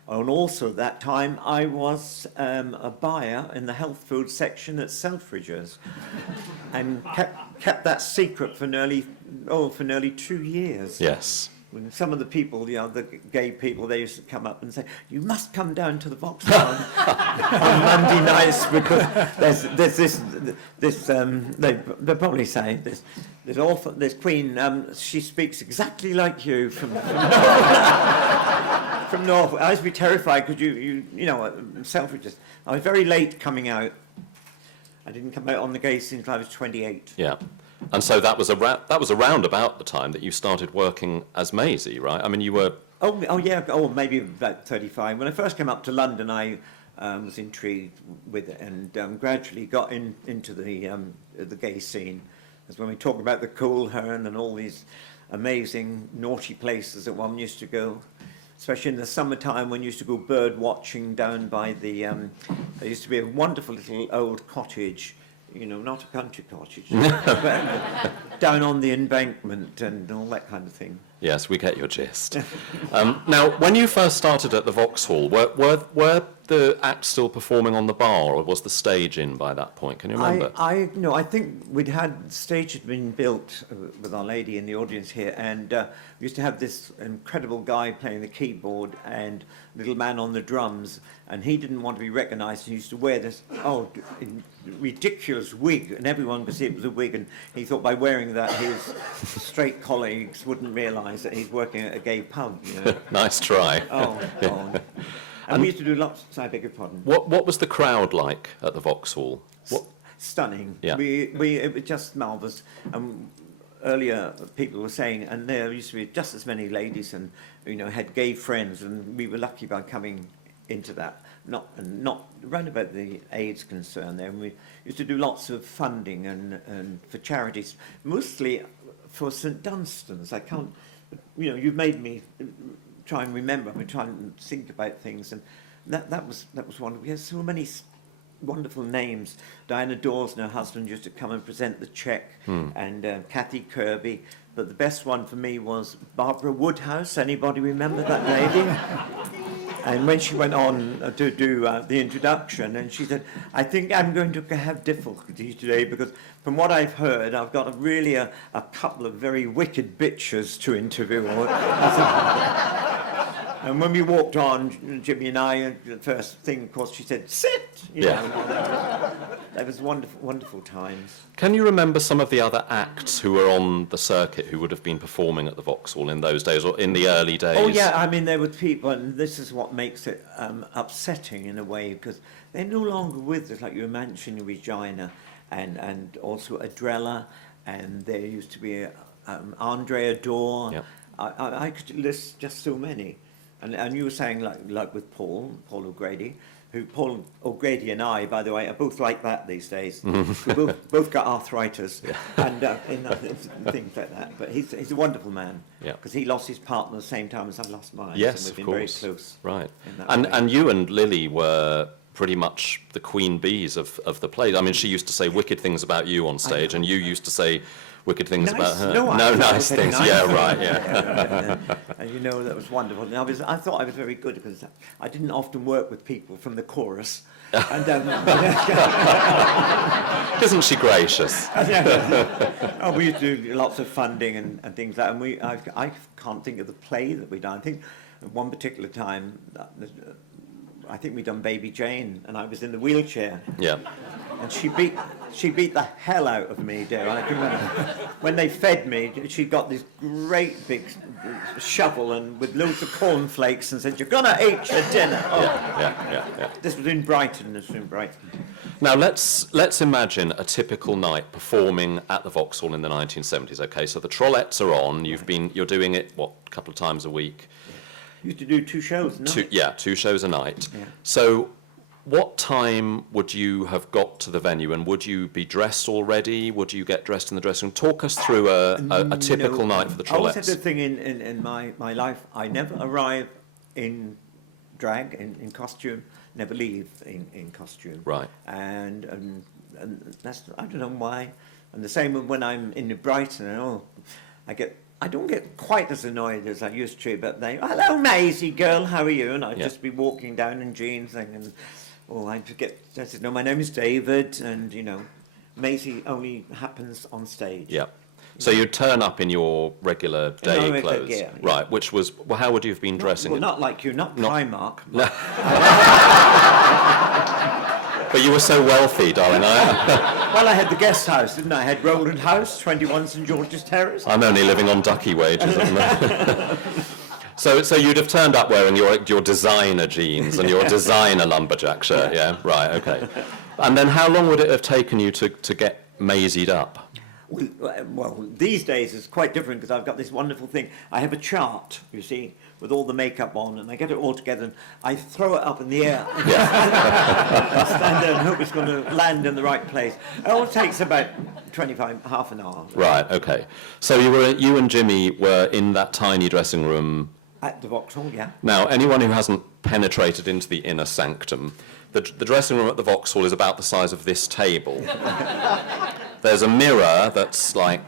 And also at that time, I was a buyer in the health food section at Selfridges, and kept that secret for nearly 2 years. Yes. When some of the people, you know, the gay people, they used to come up and say, you must come down to the Vauxhall on Monday nights, because there's this they're probably saying this Queen, she speaks exactly like you from Norfolk. I used to be terrified because you know, Selfridges. I was very late coming out. I didn't come out on the gay scene until I was 28. Yeah. And so that was around about the time that you started working as Maisie, right? I mean, you were... Oh yeah, maybe about 35. When I first came up to London, I was intrigued with it, and gradually got into the gay scene. That's when we talk about the Cool Hern and all these amazing naughty places that one used to go, especially in the summertime when you used to go bird watching down by the... there used to be a wonderful little old cottage, you know, not a country cottage, but down on the embankment and all that kind of thing. Yes, we get your gist. Now, when you first started at the Vauxhall, were the acts still performing on the bar, or was the stage in by that point? Can you remember? I think the stage had been built with Our Lady in the audience here, and we used to have this incredible guy playing the keyboard and little man on the drums, and he didn't want to be recognised. He used to wear this ridiculous wig, and everyone could see it was a wig, and he thought by wearing that his straight colleagues wouldn't realise that he's working at a gay pub. You know? Nice try. Oh, God. And we used to do lots, I beg your pardon. What was the crowd like at the Vauxhall? What? Stunning. Yeah. It was just marvellous. Earlier, people were saying, and there used to be just as many ladies and, had gay friends, and we were lucky by coming into that. Not around about the AIDS concern there. And we used to do lots of funding and for charities, mostly for St Dunstan's. I can't, you've made me try and remember. I try and think about things, and that was wonderful. We had so many wonderful names. Diana Dawes and her husband used to come and present the cheque, and Kathy Kirby. But the best one for me was Barbara Woodhouse. Anybody remember that lady? And when she went on to do the introduction, and she said, I think I'm going to have difficulty today because from what I've heard, I've got really a couple of very wicked bitches to interview. And when we walked on, Jimmy and I, the first thing, of course, she said, sit! That was wonderful, wonderful times. Can you remember some of the other acts who were on the circuit who would have been performing at the Vauxhall in those days or in the early days? Oh, yeah, I mean, there were people, and this is what makes it upsetting in a way, because they're no longer with us, like you were mentioning Regina and also Adrella, and there used to be Andrea Dorr. Yep. I could list just so many. And you were saying, like with Paul O'Grady, Paul O'Grady and I, by the way, are both like that these days. We both got arthritis and things like that. But he's a wonderful man because he lost his partner at the same time as I lost mine. Yes, and we've of been course. very close. Right. And And you and Lily were pretty much the queen bees of the play. I mean, she used to say wicked things about you on stage, and you used to say wicked things about her. No, nice things. Nice Yeah, things. right. Yeah. And that was wonderful. And I thought I was very good because I didn't often work with people from the chorus. And, Isn't she gracious? we used to do lots of funding and things like that. And I can't think of the play that we done. I think at one particular time, I think we done Baby Jane, and I was in the wheelchair. Yeah. And she beat the hell out of me, dear. I can remember when they fed me, she got this great big shovel and with loads of cornflakes and said, "You're gonna eat your dinner." Oh. Yeah. This was in Brighton. Now let's imagine a typical night performing at the Vauxhall in the 1970s. Okay, so the Trollettes are on. You're doing it a couple of times a week. Used to do 2 shows, no? 2 shows a night. Yeah. So what time would you have got to the venue, and would you be dressed already? Would you get dressed in the dressing room? Talk us through a typical night for the I always Trollettes. had the thing in my life, I never arrive in drag, in costume, never leave in costume. Right. And that's, I don't know why. And the same when I'm in Brighton, I don't get quite as annoyed as I used to, but hello Maisie girl, how are you? And I'd just be walking down in jeans and I forget, I said, no, my name is David, and Maisie only happens on stage. Yeah. So you'd turn up in your regular day regular clothes, gear, yeah. Right? Which was, well, how would you have been dressing? Not like you, not Primark. But you were so wealthy, darling. Well, I had the guest house, didn't I? I had Rowland House, 21 St George's Terrace. I'm only living on ducky wages. So you'd have turned up wearing your designer jeans and your designer lumberjack shirt, yeah? Right, okay. And then how long would it have taken you to get Maisied up? Well, these days it's quite different because I've got this wonderful thing. I have a chart, you see, with all the makeup on, and I get it all together and I throw it up in the air. I stand there and hope it's going to land in the right place. It all takes about half an hour. Right, okay. So you and Jimmy were in that tiny dressing room. At the Vauxhall, yeah. Now, anyone who hasn't penetrated into the inner sanctum, the dressing room at the Vauxhall is about the size of this table. There's a mirror that's like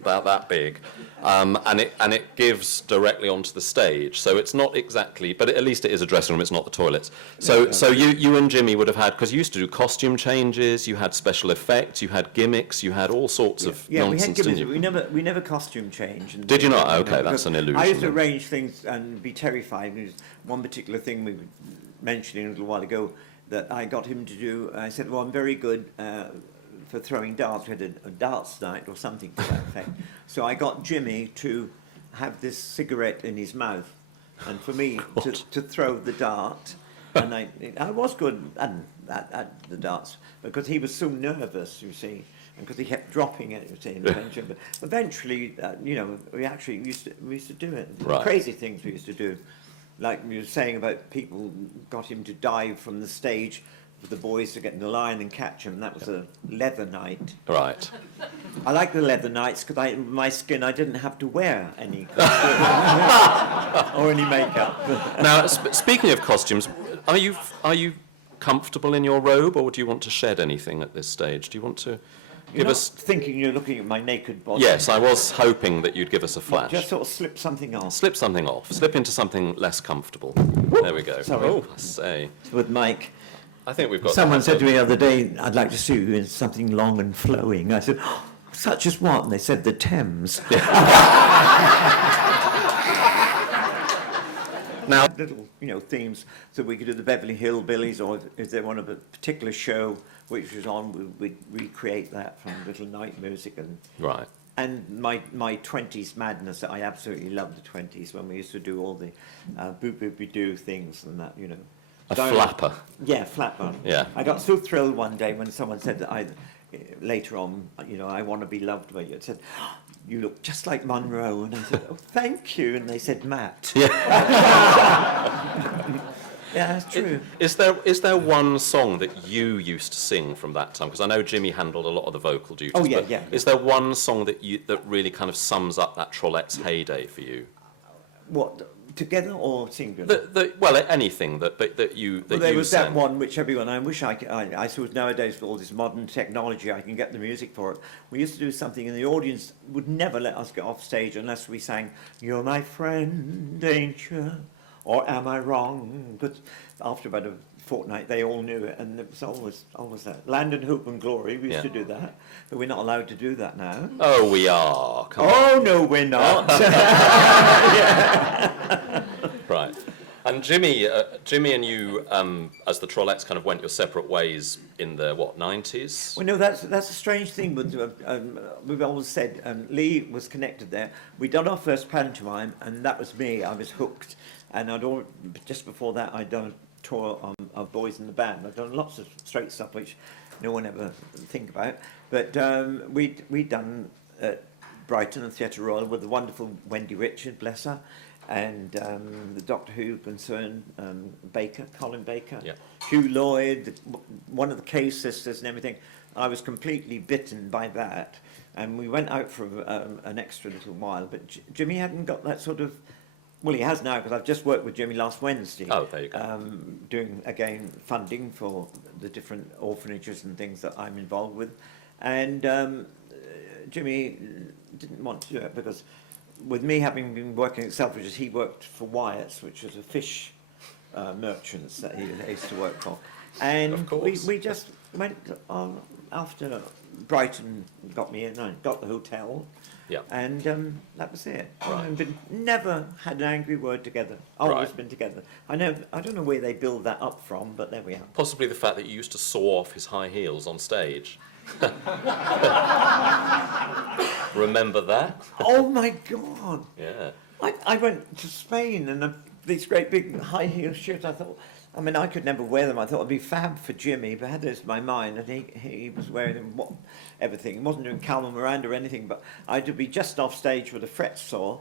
about that big, and it gives directly onto the stage. So it's not exactly, but at least it is a dressing room. It's not the toilets. So you and Jimmy would have had, because you used to do costume changes, you had special effects, you had gimmicks, you had all sorts of nonsense, didn't you? We never costume change. And Did you not? Okay, that's an illusion. I used to arrange things and be terrified. There's one particular thing we were mentioning a little while ago that I got him to do. I said, well, I'm very good for throwing darts. We had a darts night or something to that effect. So I got Jimmy to have this cigarette in his mouth, and for me to throw the dart. And I was good at the darts because he was so nervous, you see, and because he kept dropping it, you see, eventually. But eventually, we actually used to do it. Right. Crazy things we used to do, like you were saying about people got him to dive from the stage for the boys to get in the line and catch him. That was a leather night. Right. I like the leather nights because my skin, I didn't have to wear any or any makeup. Now, speaking of costumes, are you comfortable in your robe, or do you want to shed anything at this stage? Do you want to give us... thinking you're looking at my naked body. Yes, I was hoping that you'd give us a flash. Just sort of slip something off. Slip something off. Slip into something less comfortable. There we go. Sorry. Oh, I say. With Mike. I think we've got... Someone said to me the other day, I'd like to see you in something long and flowing. I said, oh, such as what? And they said the Thames. Now, little, themes, so we could do the Beverly Hillbillies, or if they want a particular show which was on, we'd recreate that from little night music. Right. And my 20s madness, I absolutely loved the 20s when we used to do all the boop-boop-be-doo things and that, A flapper. Yeah, flapper. Yeah. I got so thrilled one day when someone said that later on, I want to be loved by you. It said, oh, you look just like Monroe. And I said, oh, thank you. And they said, Matt. Yeah. Yeah, that's true. Is there one song that you used to sing from that time? Because I know Jimmy handled a lot of the vocal duties. Oh, yeah, but yeah. Is there one song that really kind of sums up that Trollette's heyday for you? What, together or singular? Well, anything that you There was sang. that one which everyone, I wish I suppose nowadays with all this modern technology I can get the music for it. We used to do something and the audience would never let us get off stage unless we sang, "You're my friend, ain't you? Or am I wrong?" Because after about a fortnight they all knew it, and it was always that. Land and Hope and Glory, we used to do that, but we're not allowed to do that now. Oh, we are. Come Oh, no, we're not. Right. And Jimmy and you, as the Trollettes, kind of went your separate ways in the, 90s? Well, no, that's a strange thing. But we've always said Lee was connected there. We done our first pantomime, and that was me. I was hooked. And just before that, I'd done a tour of Boys in the Band. I'd done lots of straight stuff, which no one ever think about. But we'd done Brighton and Theatre Royal with the wonderful Wendy Richard, bless her. And the Doctor Who concerned, Colin Baker, yeah. Hugh Lloyd, one of the Kay sisters and everything. I was completely bitten by that. And we went out for an extra little while, but Jimmy hadn't got that sort of, well, he has now, because I've just worked with Jimmy last Wednesday. Oh, there you go. Doing, again, funding for the different orphanages and things that I'm involved with. And Jimmy didn't want to do it because with me having been working at Selfridges, he worked for Wyatt's, which was a fish merchants that he used to work for. And Of course. we just went after Brighton got me in, I got the hotel, Yeah. and that was it. Right. And never had an angry word together. Always Right. been together. I don't know where they build that up from, but there we are. Possibly the fact that you used to saw off his high heels on stage. Remember that? Oh my God! Yeah. I went to Spain and these great big high heel shoes. I thought, I could never wear them. I thought it'd be fab for Jimmy, but I had this in my mind, and he was wearing them, everything. He wasn't doing Calvin Miranda or anything, but I had to be just off stage with a fret saw,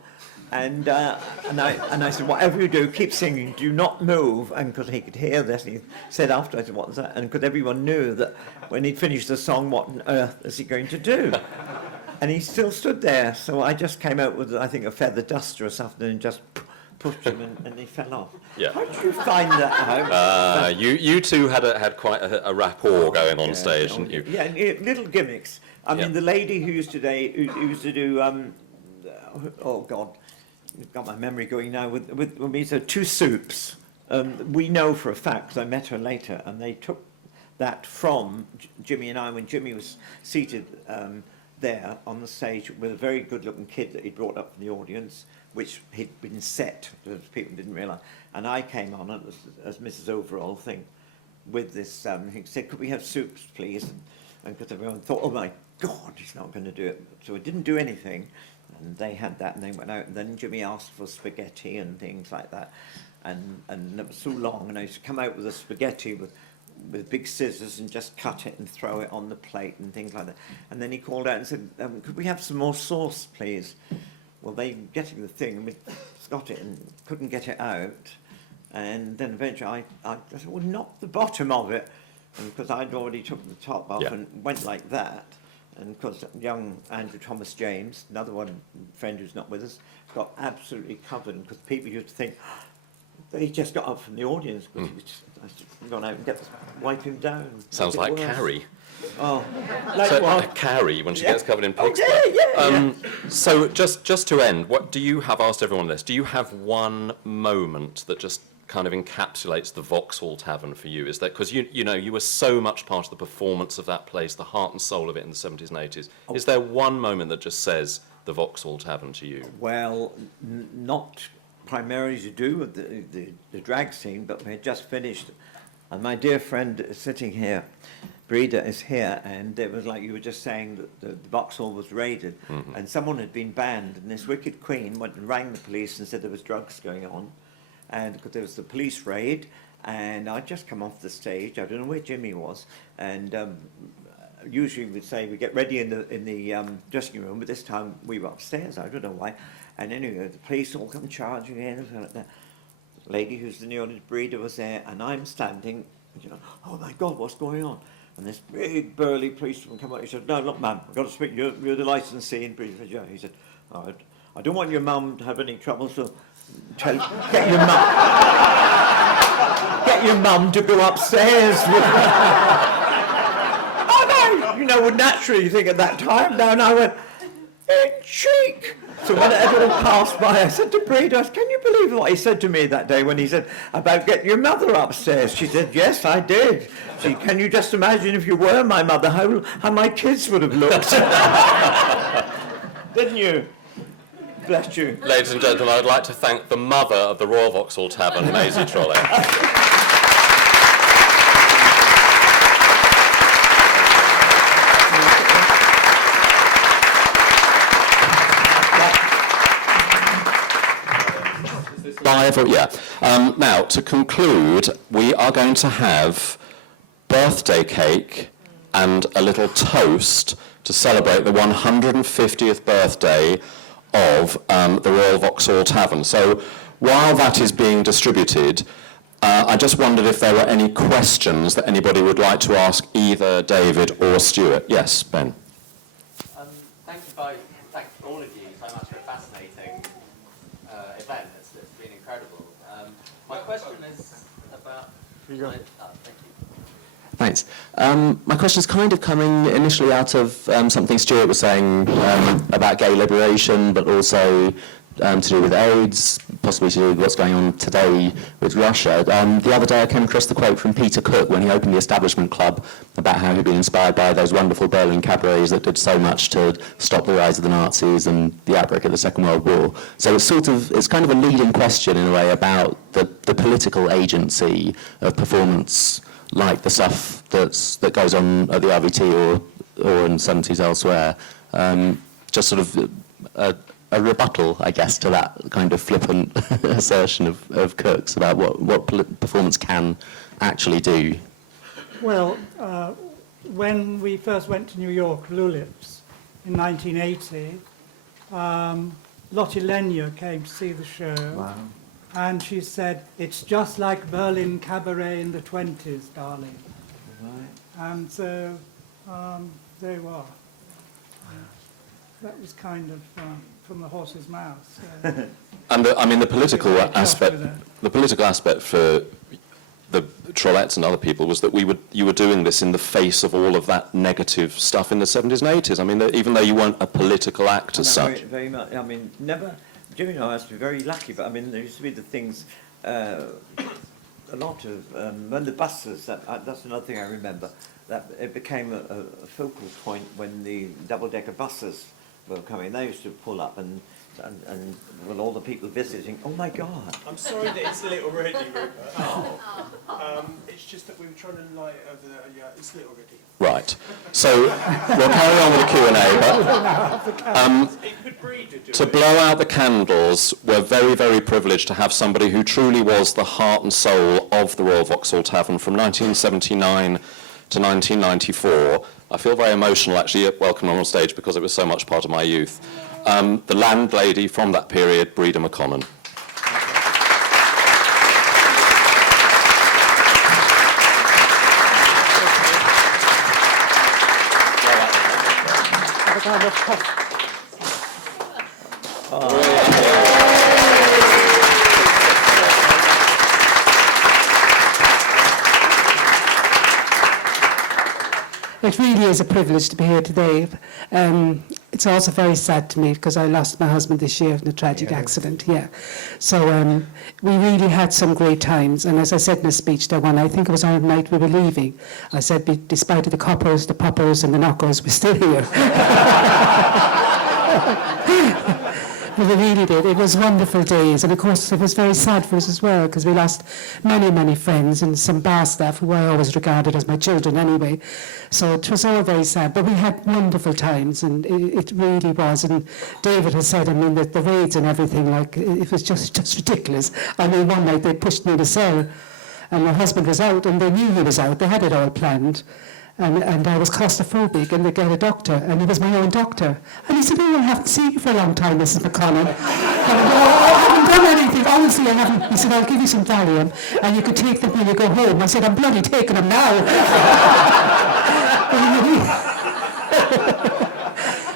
and I said, whatever you do, keep singing, do not move. And because he could hear this, he said after, I said, what was that? And because everyone knew that when he'd finished the song, what on earth is he going to do? And he still stood there, so I just came out with, I think, a feather duster or something and just pushed him and he fell off. Yeah. How did you find that out? You two had quite a rapport going on stage, didn't you? Yeah, little gimmicks. I mean, the lady who used to do, oh God, I've got my memory going now, with me, so Two Soups. We know for a fact, 'cause I met her later, and they took that from Jimmy and I when Jimmy was seated there on the stage with a very good-looking kid that he'd brought up from the audience, which he'd been set, as people didn't realise. And I came on as Mrs. Overall thing with this, he said, could we have soups, please? And because everyone thought, oh my God, he's not going to do it. So I didn't do anything. and they had that, and they went out, and then Jimmy asked for spaghetti and things like that, and it was so long, and I used to come out with a spaghetti with big scissors and just cut it and throw it on the plate and things like that. And then he called out and said, could we have some more sauce, please? Well, they getting the thing, and we got it and couldn't get it out. And then eventually I said, well, knock the bottom of it. And because I'd already took the top off and went like that. And of course, young Andrew Thomas James, another friend who's not with us, got absolutely covered, because people used to think, he just got up from the audience, because I just gone out and wipe him down. Sounds like Carrie. Oh, like So, what? Carrie, when she gets covered in pig's yeah. So just to end, what do you have, asked everyone this, do you have one moment that just kind of encapsulates the Vauxhall Tavern for you? Is that, because you know, you were so much part of the performance of that place, the heart and soul of it in the 70s and 80s. Is there one moment that just says the Vauxhall Tavern to you? Well, not primarily to do with the drag scene, but we had just finished, and my dear friend sitting here, Breda, is here, and it was like you were just saying that the Vauxhall was raided, and someone had been banned, and this wicked queen went and rang the police and said there was drugs going on, and because there was the police raid, and I'd just come off the stage. I don't know where Jimmy was, and usually we'd say we get ready in the dressing room, but this time we were upstairs. I don't know why. And anyway, the police all come charging in. And the lady who's the neonate breeder was there, and I'm standing. And, you know, oh my God, what's going on? And this big burly policeman come out. He said, "No, look, ma'am, I've got to speak. You're the licensee." And Breda said, "Yeah." He said, "Oh, I don't want your mum to have any trouble, so get your mum to go upstairs with her." Oh no, you know, would naturally think at that time. No, and I went, cheek. So when everyone passed by, I said to Breda, "Can you believe what he said to me that day when he said about getting your mother upstairs?" She said, "Yes, I did." Can you just imagine if you were my mother, how my kids would have looked? Didn't you? Bless you. Ladies and gentlemen, I'd like to thank the mother of the Royal Vauxhall Tavern, Maisie Trollette. Live, yeah. Now, to conclude, we are going to have birthday cake and a little toast to celebrate the 150th birthday of the Royal Vauxhall Tavern. So while that is being distributed, I just wondered if there were any questions that anybody would like to ask either David or Stuart. Yes, Ben. Thank all of you so much for a fascinating event. It's been incredible. My question is about... thank you. Thanks. My question is kind of coming initially out of something Stuart was saying about gay liberation, but also to do with AIDS, possibly to do with what's going on today with Russia. The other day I came across the quote from Peter Cook when he opened the Establishment Club about how he'd been inspired by those wonderful Berlin cabarets that did so much to stop the rise of the Nazis and the outbreak of the Second World War. So it's kind of a leading question in a way about the political agency of performance, like the stuff that goes on at the RVT or in the 70s elsewhere. Just sort of a rebuttal, I guess, to that kind of flippant assertion of Cook's about what performance can actually do. Well, when we first went to New York, Lulip's, in 1980, Lotte Lenya came to see the show. Wow. And she said, "It's just like Berlin cabaret in the 20s, darling." Right. And so there you are. That was kind of from the horse's mouth. So. And the political aspect, for the Trollettes and other people was that you were doing this in the face of all of that negative stuff in the 70s and 80s. I mean, even though you weren't a political act as such. Very much. I mean, never. Jimmy and I must be very lucky, but I mean, there used to be the things, a lot of, when the buses, that's another thing I remember, that it became a focal point when the double-decker buses were coming, they used to pull up and with all the people visiting, oh my God. I'm sorry that it's a little ready, Rupert. It's just that we were trying to light it over there. Yeah, it's a little ready. Right. So we'll carry on with the Q&A, but It could breed a to blow out the candles, we're very, very privileged to have somebody who truly was the heart and soul of the Royal Vauxhall Tavern from 1979 to 1994. I feel very emotional actually at welcoming on stage because it was so much part of my youth. The landlady from that period, Breda McConnon. It really is a privilege to be here today. It's also very sad to me because I lost my husband this year in a tragic accident. Yeah, so we really had some great times. And as I said in a speech there one, I think it was on the night we were leaving, I said, despite the coppers, the poppers, and the knockers, we're still here. We really did. It was wonderful days, and of course it was very sad for us as well because we lost many, many friends and some bar staff who I always regarded as my children anyway. So it was all very sad, but we had wonderful times, and it really was. And David has said, I mean, the raids and everything, like it was just ridiculous. I mean, one night they pushed me in a cell, and my husband was out, and they knew he was out. They had it all planned. And I was claustrophobic, and they got a doctor, and he was my own doctor. And he said, oh, I haven't seen you for a long time, Mrs. McConnell. And I haven't done anything, honestly, I haven't. He said, I'll give you some Valium, and you could take them when you go home. I said, I'm bloody taking them now.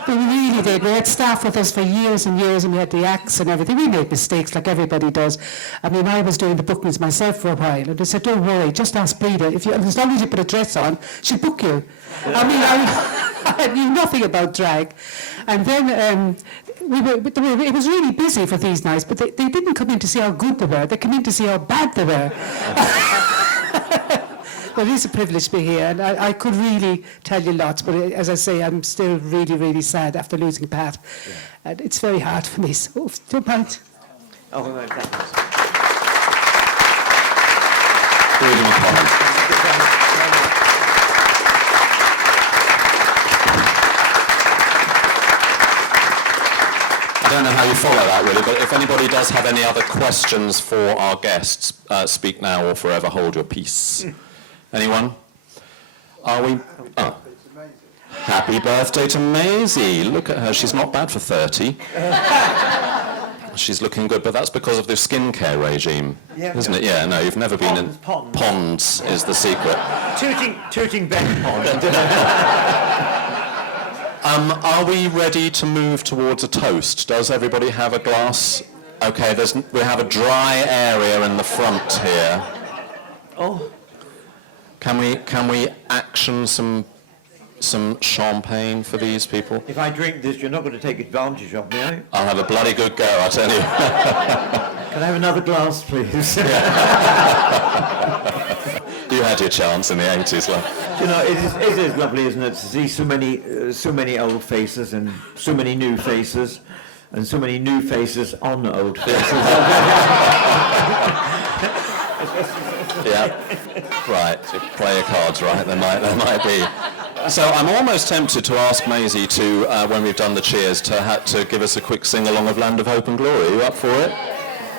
We really did. We had staff with us for years and years, and we had the acts and everything. We made mistakes like everybody does. I mean, I was doing the bookings myself for a while, and they said, don't worry, just ask Breda. As long as you put a dress on, she'll book you. I mean, I knew nothing about drag. And then it was really busy for these nights, but they didn't come in to see how good they were. They came in to see how bad they were. Well, it is a privilege to be here, and I could really tell you lots, but as I say, I'm still really, really sad after losing Pat. Yeah. And it's very hard for me, so don't mind. Oh, no, thanks. I don't know how you follow that really, but if anybody does have any other questions for our guests, speak now or forever hold your peace. Anyone? Are we? Oh. Happy birthday to Maisie. Look at her. She's not bad for 30. She's looking good, but that's because of the skincare regime, isn't it? Yeah, no, you've never been in... Ponds is the secret. Tooting Ben Pond. Are we ready to move towards a toast? Does everybody have a glass? Okay, we have a dry area in the front here. Oh. Can we action some champagne for these people? If I drink this, you're not going to take advantage of me, are you? I'll have a bloody good go, I tell you. Can I have another glass, please? You had your chance in the 80s, love. You know, it is lovely, isn't it, to see so many old faces and so many new faces, and so many new faces on old faces. Yeah, right. Play your cards right. There might be. So I'm almost tempted to ask Maisie to, when we've done the cheers, to give us a quick sing-along of Land of Hope and Glory. Are you up for it?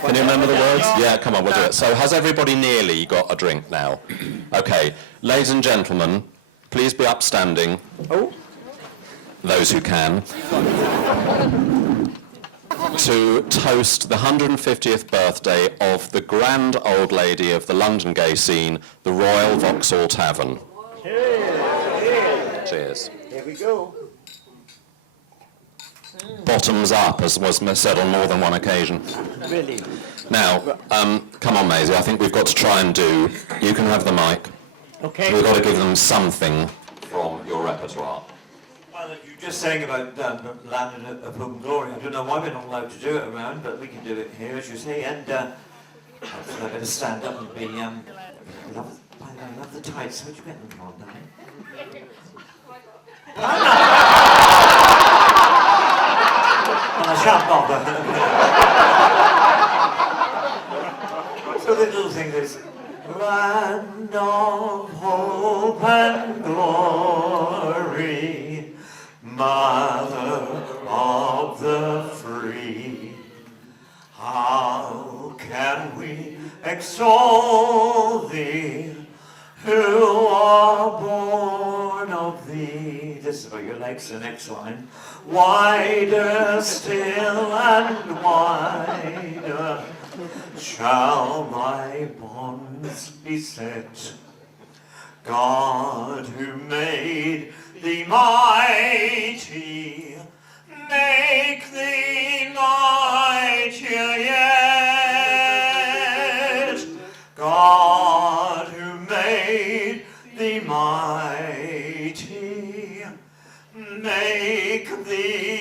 Can you remember the words? Yeah, come on, we'll do it. So has everybody nearly got a drink now? Okay, ladies and gentlemen, please be upstanding. Oh. Those who can. To toast the 150th birthday of the grand old lady of the London gay scene, the Royal Vauxhall Tavern. Cheers. Cheers. Here we go. Bottoms up, as was said on more than one occasion. Really? Now, come on, Maisie, I think we've got to try and do... You can have the mic. Okay. We've got to give them something from your repertoire. Well, you're just saying about Land of Hope and Glory. I don't know why we're not allowed to do it around, but we can do it here, as you say. And I'm going to stand up and be... I love the tights. Where'd you get them from, darling? can't bother. So the little thing is, land of hope and glory, mother of the free, how can we extol thee, who are born of thee? This is for your legs, the next line. Wider still and wider shall thy bonds be set. God who made thee mighty, make thee mightier yet. God who made thee mighty, make thee